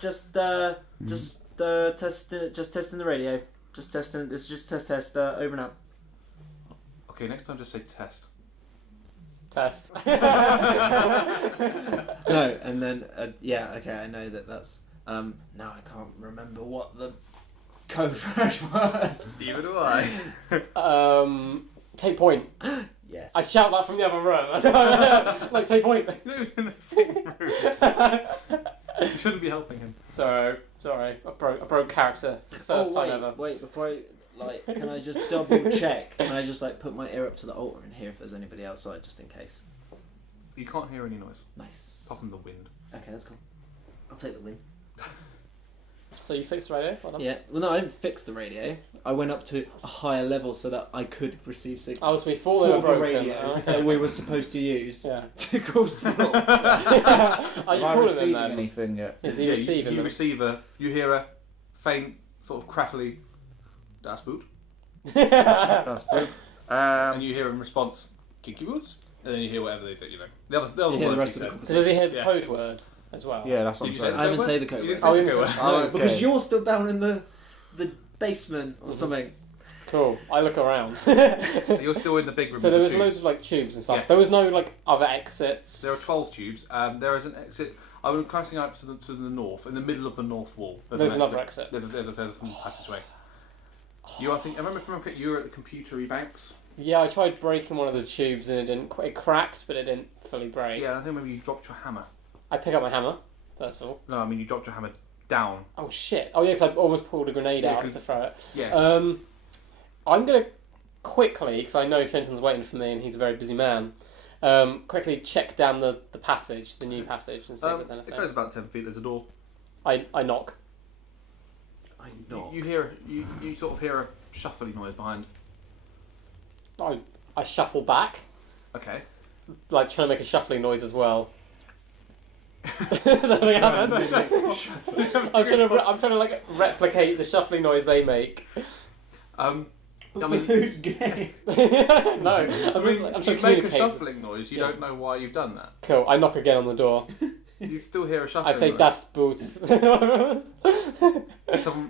radio. Just testing. It's just test. Over and out. Okay, next time just say test. Test. No, and then yeah, okay, I know that's. Now I can't remember what the code word was. Neither do I. Take point. Yes. I shout that from the other room. Like, take point. You're in the same room. You shouldn't be helping him. Sorry. I broke character for the first time ever. Wait, before I can I just double check? Can I just put my ear up to the altar and hear if there's anybody outside, just in case? You can't hear any noise. Nice. Apart from the wind. Okay, that's cool. I'll take the win. So you fixed the radio? Well done. Yeah. Well, no, I didn't fix the radio. I went up to a higher level so that I could receive signal. Oh, so before they were the broken. radio Okay. that we were supposed to use Yeah. to cause the Are you Am I calling them receiving then? anything yet? Is he receiving you them? receive you hear a faint, sort of crackly, das Boot. That's good. And you hear in response, kinky boots. And then you hear whatever they think, The other You hear the words rest he of the said. conversation. So does he hear the Yeah. code word as well? Yeah, that's what Did I'm you say saying. I haven't word? said the code You word. didn't say Oh, the you code didn't word. Oh, okay. Because you're still down in the basement or something. Cool. I look around. You're still in the big room. So there with was the loads of tubes and stuff. Yes. There was no other exits. There are 12 tubes. There is an exit. I would kind of sing out to the north, in the middle of the north wall. There's another exit. There's a small passageway. I remember from you were at the computery banks. Yeah, I tried breaking one of the tubes and it didn't. It cracked, but it didn't fully break. Yeah, I think maybe you dropped your hammer. I pick up my hammer first of all. No, I mean you dropped your hammer down. Oh shit! Oh yeah, because I almost pulled a grenade Yeah, out 'cause- to throw it. Yeah. I'm gonna quickly, because I know Fenton's waiting for me and he's a very busy man. Quickly check down the passage, the new passage, and see if there's It anything. goes about 10 feet. There's a door. I knock. I knock. You hear you sort of hear a shuffling noise behind. I shuffle back, Okay. like trying to make a shuffling noise as well. Does anything happen? I'm trying to replicate the shuffling noise they make. I mean, Who's gay? No, I I'm mean, trying you to make a communicate. shuffling noise. You Yeah. don't know why you've done that. Cool. I knock again on the door. You still hear a shuffling. I say noise. "Das Boots."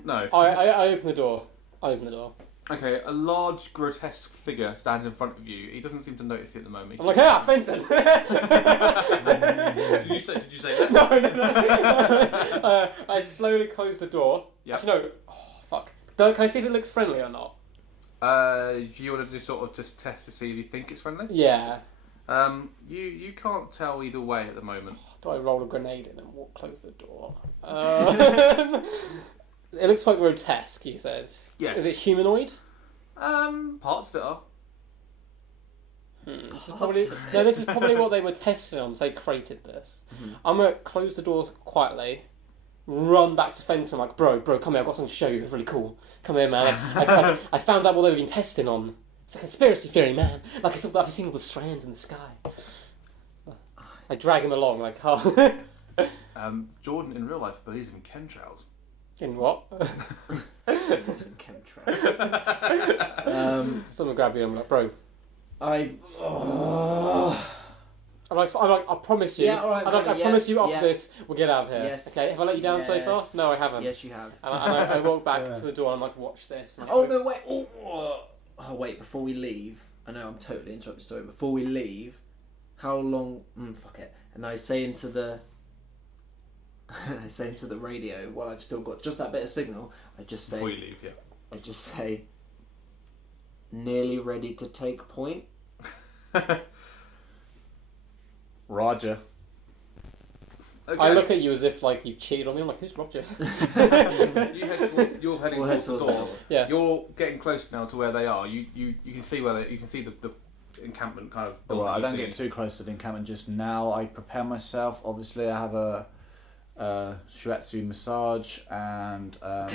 No. I open the door. Okay, a large, grotesque figure stands in front of you. He doesn't seem to notice it at the moment. I'm like, "Ah, Fenton!" Did you say that? No. I slowly close the door. Yeah. Actually, no. Oh, fuck. Can I see if it looks friendly or not? Do you want to just test to see if you think it's friendly? Yeah. You can't tell either way at the moment. Do I roll a grenade in and close the door? It looks quite grotesque, you said. Yes. Is it humanoid? Parts of it are. This is probably what they were testing on, so they created this. Mm-hmm. I'm going to close the door quietly, run back to Fenton like, bro, come here, I've got something to show you, it's really cool. Come here, man. I found out what they've been testing on. It's a conspiracy theory, man. Like, I've seen all the strands in the sky. I drag him along, like, oh. Jordan in real life believes in chemtrails. In what? Some chemtrails. Someone grab you and I'm like, bro. I I'm like, I promise you. Yeah, all right, I'm like, got I it, promise you after yeah. this, we'll get out of here. Yes. Okay, have I let you down so far? No, I haven't. Yes, you have. And I walk back to the door and I'm like, watch this. And Oh, no, wait. Oh, wait, before we leave, I know I'm totally interrupting the story. Before we leave, how long... fuck it. And I say into the... I say into the radio, while I've still got just that bit of signal, I just say... Before you leave, yeah. I just say... Nearly ready to take point. Roger. Okay. I look at you as if like you've cheated on me. I'm like, who's Roger? You're heading We'll head towards towards the the door. door. Yeah. You're getting close now to where they are. You can see you can see the encampment kind of. Well, building I you're don't get being- too close to the encampment just now. I prepare myself. Obviously, I have a shiatsu massage, and I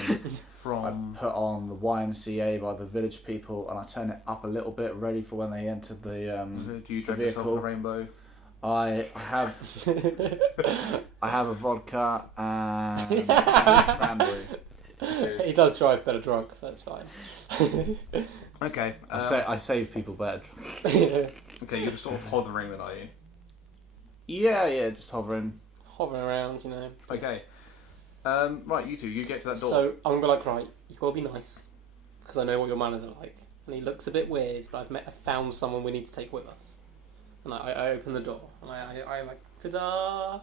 from. put on the YMCA by the village people, and I turn it up a little bit, ready for when they enter the Do you drink vehicle. yourself a rainbow? I have a vodka and cranberry. He does drive better drunk, so it's fine. Okay. I save people better. Okay, you're just sort of hovering then, are you? Yeah, just hovering. Hovering around, you know. Okay. Right, you two, you get to that door. So I'm gonna be like, right, you gotta be nice, because I know what your manners are like. And he looks a bit weird, but I found someone we need to take with us. And I open the door, and I'm like, ta-da!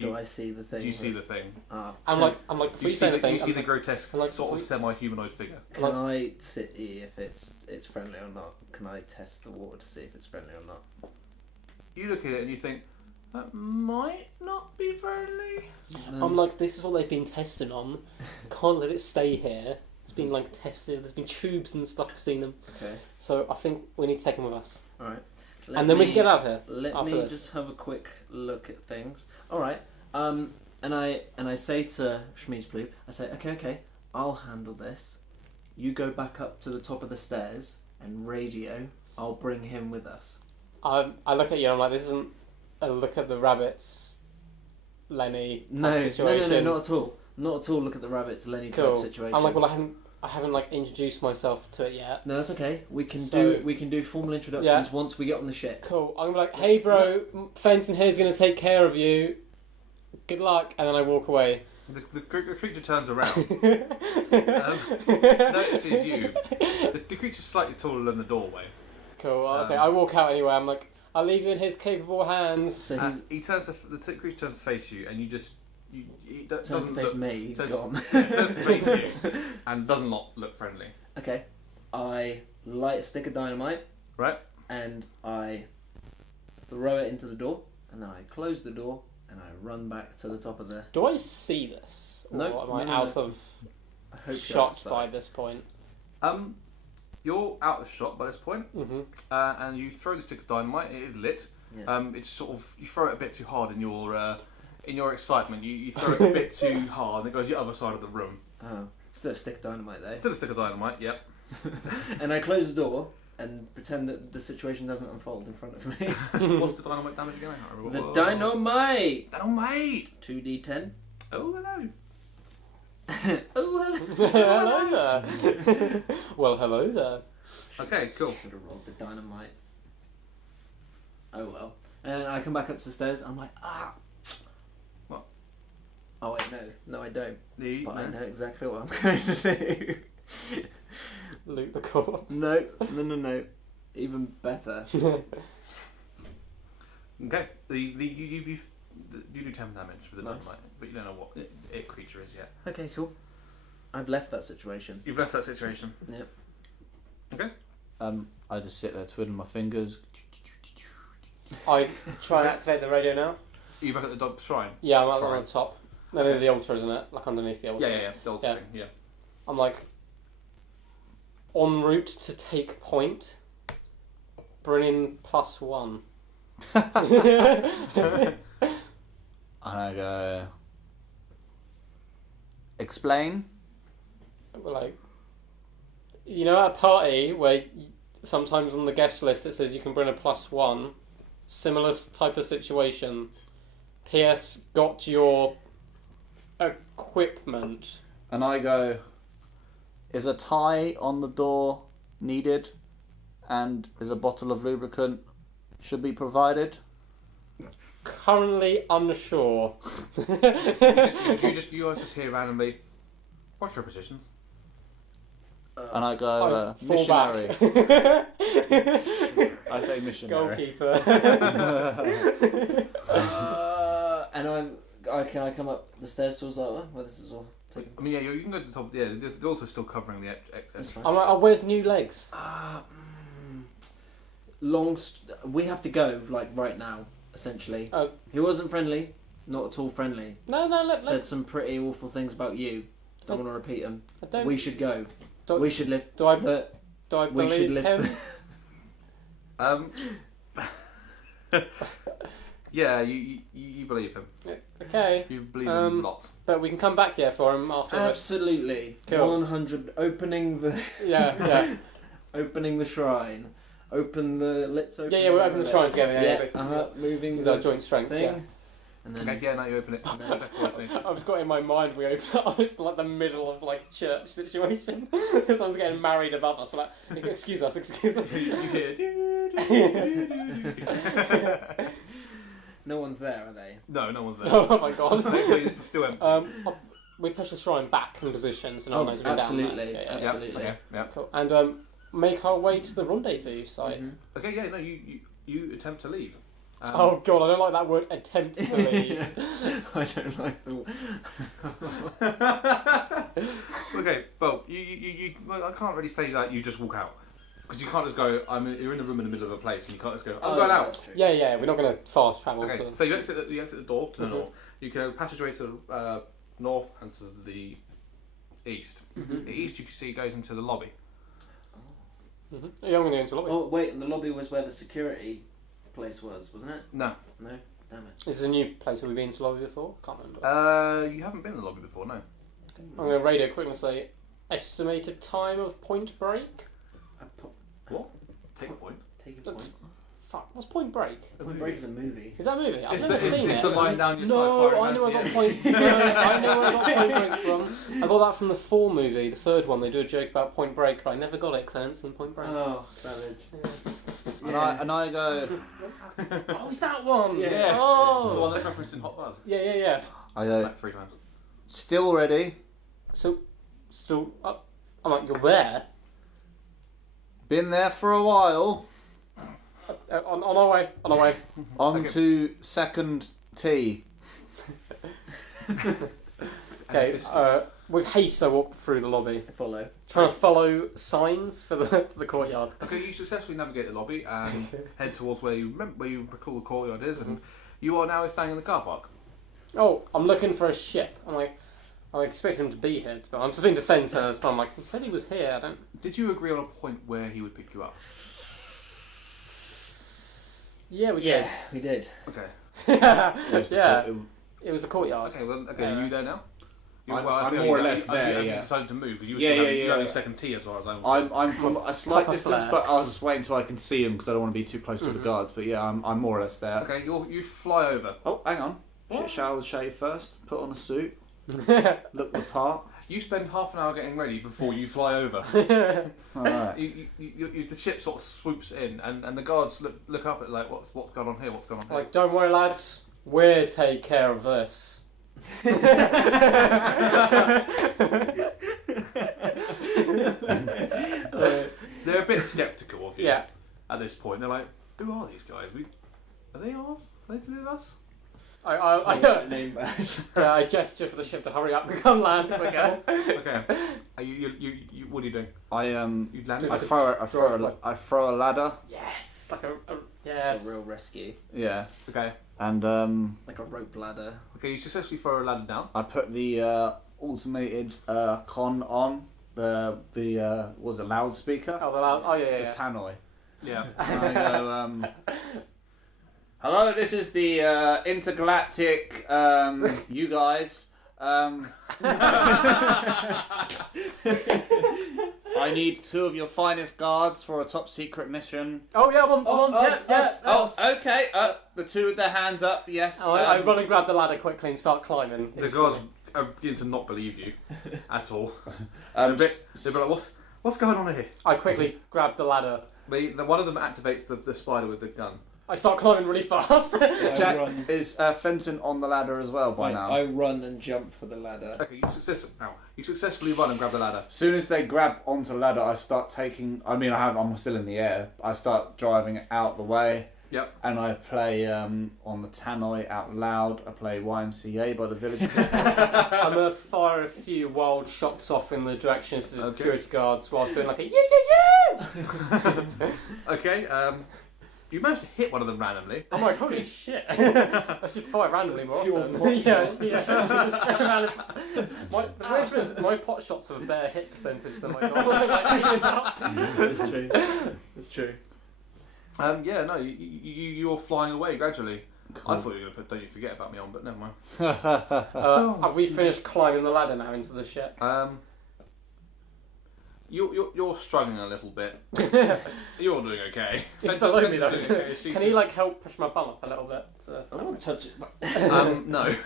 Do I see the thing? Do you see the thing? I'm like, before You you see say the, anything, you see I'm the like, grotesque I'm like, sort of before semi-humanoid figure. Can I see if it's friendly or not? Can I test the water to see if it's friendly or not? You look at it and you think, that might not be friendly. I'm like, this is what they've been testing on. Can't let it stay here. It's been like tested. There's been tubes and stuff. I've seen them. Okay. So I think we need to take them with us, All right. and then we can get out of here. Let after me this. just have a quick look at things. All right. And I say to Shmapple, I say, okay, I'll handle this. You go back up to the top of the stairs and radio. I'll bring him with us. I look at you and I'm like, this isn't a look at the rabbits, Lenny type No, situation. not at all. Not at all. Look at the rabbits, Lenny type Cool. situation. I'm like, well, I haven't like introduced myself to it yet. No, that's okay. We can So- do formal introductions Yeah. once we get on the ship. Cool. I'm like, hey bro, Fenton here's gonna take care of you. Good luck, and then I walk away. The creature turns around. Notices you. The creature's slightly taller than the doorway. Cool. Okay, I walk out anyway. I'm like, I'll leave you in his capable hands. So And he's he turns the creature turns to face you, and you just he turns doesn't to face look, me. turns, Gone. turns to face you, and doesn't look friendly. Okay. I light a stick of dynamite. Right. And I throw it into the door, and then I close the door, and I run back to the top of the. Do I see this? Or No, am I no, out no. of I hope you're shot outside. by this point? You're out of shot by this point, Mm-hmm. and you throw the stick of dynamite. It is lit. Yeah. It's sort of you throw it a bit too hard in your excitement. You throw it a bit too hard, and it goes the other side of the room. Oh, still a stick of dynamite though. Still a stick of dynamite. Yep. And I close the door and pretend that the situation doesn't unfold in front of me. What's the dynamite damage again? I can't remember. The Whoa. dynamite. Dynamite. 2d10. Oh hello. Oh, Hello there. Well, hello there. Okay, cool. Should have rolled the dynamite. Oh well. And I come back up the stairs. I'm like, ah. What? Oh wait, no, I don't. The, But I know exactly what I'm going to do. Loot the corpse. No. Even better. Okay. You do 10 damage with the Nice. dynamite, but you don't know what it creature is yet. Okay, cool. I've left that situation. You've left that situation. Yep. Okay. I just sit there twiddling my fingers. I try and activate the radio now. Are you back at the dog shrine? Yeah, I'm Shrine. on the top. No, no, the altar, isn't it? Like underneath the altar. Yeah. The old Yeah. thing. Yeah. I'm like, en route to take point. Bring in +1. And I go, explain. We're like, you know, at a party where sometimes on the guest list it says you can bring a +1, similar type of situation. P.S. Got your equipment. And I go, is a tie on the door needed? And is a bottle of lubricant should be provided? Currently unsure. You guys just hear randomly. What's your positions? And I go, Fall missionary. back. I say missionary. Goalkeeper. And can I come up the stairs towards that one where this is all taken? I mean, yeah, you can go to the top. Yeah, the altar's still covering the excess. That's right. I'm like, oh, where's new legs? We have to go like right now. Essentially, Oh. he wasn't friendly, not at all friendly. No, Said some pretty awful things about you. Don't want to repeat them. I don't. We should go. Do- we should live. Do I? The, Do I we should believe live. him? Yeah, you believe him. Okay. You believe him Um, lots. But we can come back here for him after. Absolutely. Cool. 100. Opening the. Yeah. Opening the shrine. Let's open. Yeah, we're opening the shrine together. Yeah. Moving With our the joint strength. thing. Yeah. And then. Okay, yeah, now you open it. I was got in my mind we opened it. I was like the middle of like a church situation because I was getting married above us. We're like, excuse us. You hear. No one's there, are they? No one's there. Oh my god. It's still empty. We push the shrine back in position so no one knows we're down absolutely. there. Yeah. Absolutely. Yeah. Cool. And make our way to the rendezvous site. Mhm. Okay, yeah, no, you attempt to leave. Oh god, I don't like that word. Attempt to leave. I don't like the. Okay, well, well, I can't really say that you just walk out. Because you can't just go, you're in the room in the middle of a place and you can't just go, I'm going out. That's true. Yeah, we're not going to fast travel Okay, to... so you exit the door to the Mhm. north. You can passageway to the north and to the east. Mhm. The east you can see goes into the lobby. Mm-hmm. Yeah, I'm going to go into the lobby. Oh wait, and the lobby was where the security place was, wasn't it? No. No, damn it. This is a new place. Have we been to the lobby before? Can't remember. You haven't been in the lobby before, no. I'm going to radio quick and say, estimated time of Point Break? What? Take a point. Take a That's- point. Fuck, what's Point Break? Point Break's a movie. Is that a movie? I've It's never seen it's it. the line down your No, side. I know where I got Point. No, I know where I got Point Break from. I got that from the 4 movie, the third one. They do a joke about Point Break, but I never got it because I hadn't seen Point Break. Oh, savage. Yeah. And I go, Oh, is that one? Yeah. The Oh. one that's referenced in Hot Fuzz. Yeah. I go, Like 3 times. still ready, So, still, I'm like, you're there. been there for a while, On our way. on Okay. to second tee. Okay. With haste, I walk through the lobby, Follow. trying to follow signs for the courtyard. Okay, you successfully navigate the lobby and head towards where you recall the courtyard is, and you are now standing in the car park. Oh, I'm looking for a ship. I expect him to be here, but I'm just being defensive. But I'm like, he said he was here. I don't. Did you agree on a point where he would pick you up? Yeah, we Yeah, we did. Okay. did. Yeah, it was the courtyard. Okay. Well. Okay. Are you there now? I'm see more or you- less you there, haven't yeah. decided to move because you were Yeah, still yeah, having, yeah. you're having second tee as far as I'm. I'm from a slight Proper distance, flex. but I was just waiting until I can see him because I don't want to be too close to the guards. But yeah, I'm more or less there. Okay. You fly over. Oh, hang on. Shower, shave first. Put on a suit. Look the part. You spend half an hour getting ready before you fly over. All right. The ship sort of swoops in, and the guards look up at like what's going on here? What's going on here? Like, don't worry, lads. We'll take care of this. They're a bit sceptical of you Yeah. at this point. They're like, who are these guys? Are they ours? Are they to do with us? I Name badge. I gesture for the ship to hurry up and come land quicker. Okay. What are you doing? I You land. I throw a ladder. Yes. Like a yes. A real rescue. Yeah. Okay. And Like a rope ladder. Okay. You successfully throw a ladder down. I put the automated con on the what was it, loudspeaker? Oh, yeah. The tannoy. Yeah. And I go, hello, this is the intergalactic you guys. I need 2 of your finest guards for a top secret mission. Oh yeah, I'm on. Yes. Okay. The 2 with their hands up. Yes. I run and grab the ladder quickly and start climbing. The guards are beginning to not believe you at all. They're a bit like, what's going on here? I quickly grab the ladder. One of them activates the spider with the gun. I start climbing really fast. Is Fenton on the ladder as well by now? I run and jump for the ladder. Okay, you successfully run and grab the ladder. As soon as they grab onto the ladder, I start taking. I'm still in the air. I start driving it out the way. Yep. And I play on the tannoy out loud. I play YMCA by the Village. I'm gonna fire a few wild shots off in the direction of the security guards whilst doing like a yeah. Okay. You managed to hit one of them randomly. I'm like, holy shit! I should fire randomly more often. Yeah. My pot shots have a better hit percentage than my normal. That's true. That's true. You're flying away gradually. Cool. I thought you were going to put "Don't You Forget About Me" on, but never mind. Have we finished climbing the ladder now into the ship? You're struggling a little bit. You're doing okay. He's below me though. Can he help push my bum up a little bit? I won't touch it. No. No.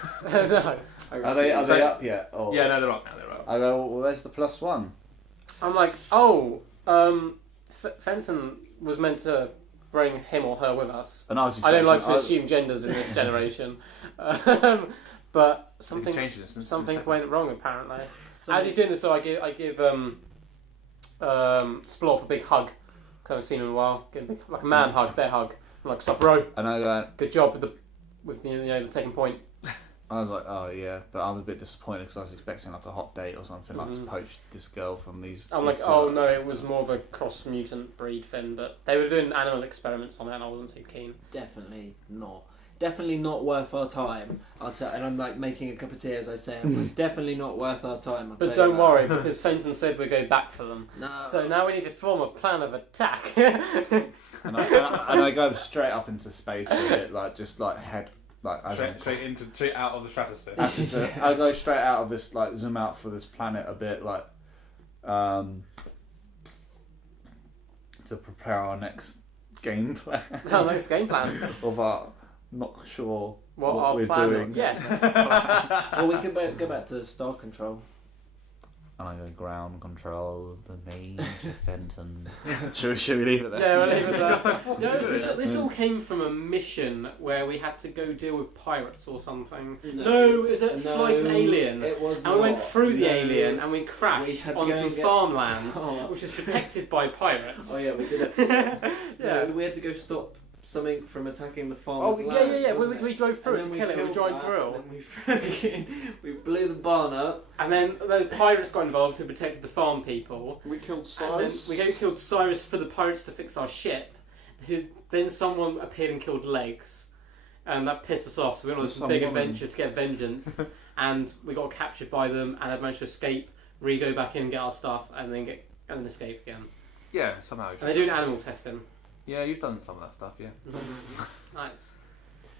Are they up yet? Or... Yeah, no, they're up now. They're up. I go, well, where's the +1? I'm like, Fenton was meant to bring him or her with us. And I don't like to assume genders in this generation, but something went wrong apparently. As he's doing this, though, I give Splorf a big hug because I haven't seen him in a while. Give him like a man hug, bear hug. I'm like, "What's up, bro? And I go, good job with the taking point." I was like, oh yeah, but I was a bit disappointed because I was expecting like a hot date or something, like to poach this girl from these. I'm like, oh no, it was more of a cross mutant breed thing, but they were doing animal experiments on it, and I wasn't too keen. Definitely not worth our time. And I'm like making a cup of tea as I say, definitely not worth our time. But don't worry, because Fenton said we'd go back for them. No. So now we need to form a plan of attack. and I go straight up into space with it, head. Straight out of the stratosphere. I go straight out of this, zoom out for this planet a bit, to prepare our next game plan. Our next game plan. Of our not sure what our we're plan doing. Yes. Well, we can go back to Star Control. And I go ground control, the Major Fenton. Should we leave it there? Yeah, we'll leave it there. This all came from a mission where we had to go deal with pirates or something. No, it was a flight an alien. It was and we went through the alien and we crashed on some farmlands, which is protected by pirates. Oh yeah, we did it. Yeah. No, we had to go stop something from attacking the farm's land. Yeah. We drove through it to kill it with a giant drill. And we blew the barn up. And then the pirates got involved who protected the farm people. We killed Cyrus. We killed Cyrus for the pirates to fix our ship. Then someone appeared and killed Legs. And that pissed us off. So we went on this big adventure to get vengeance. And we got captured by them and had managed to escape, go back in, get our stuff, and then escape again. Yeah, somehow. And they're doing animal testing. Yeah, you've done some of that stuff, yeah. Nice.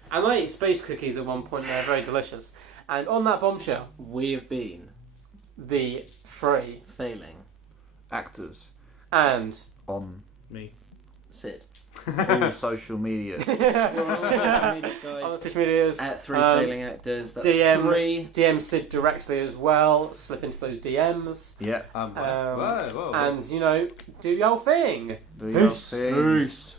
And I ate space cookies at one point, and they're very delicious. And on that bombshell, we've been the 3 failing actors and on me, Sid. All social media. We're on all social medias, guys. On the social medias. At 3 failing actors. That's DM, 3. DM Sid directly as well. Slip into those DMs. Yeah. Whoa. And, do your thing. Do your thing. Peace.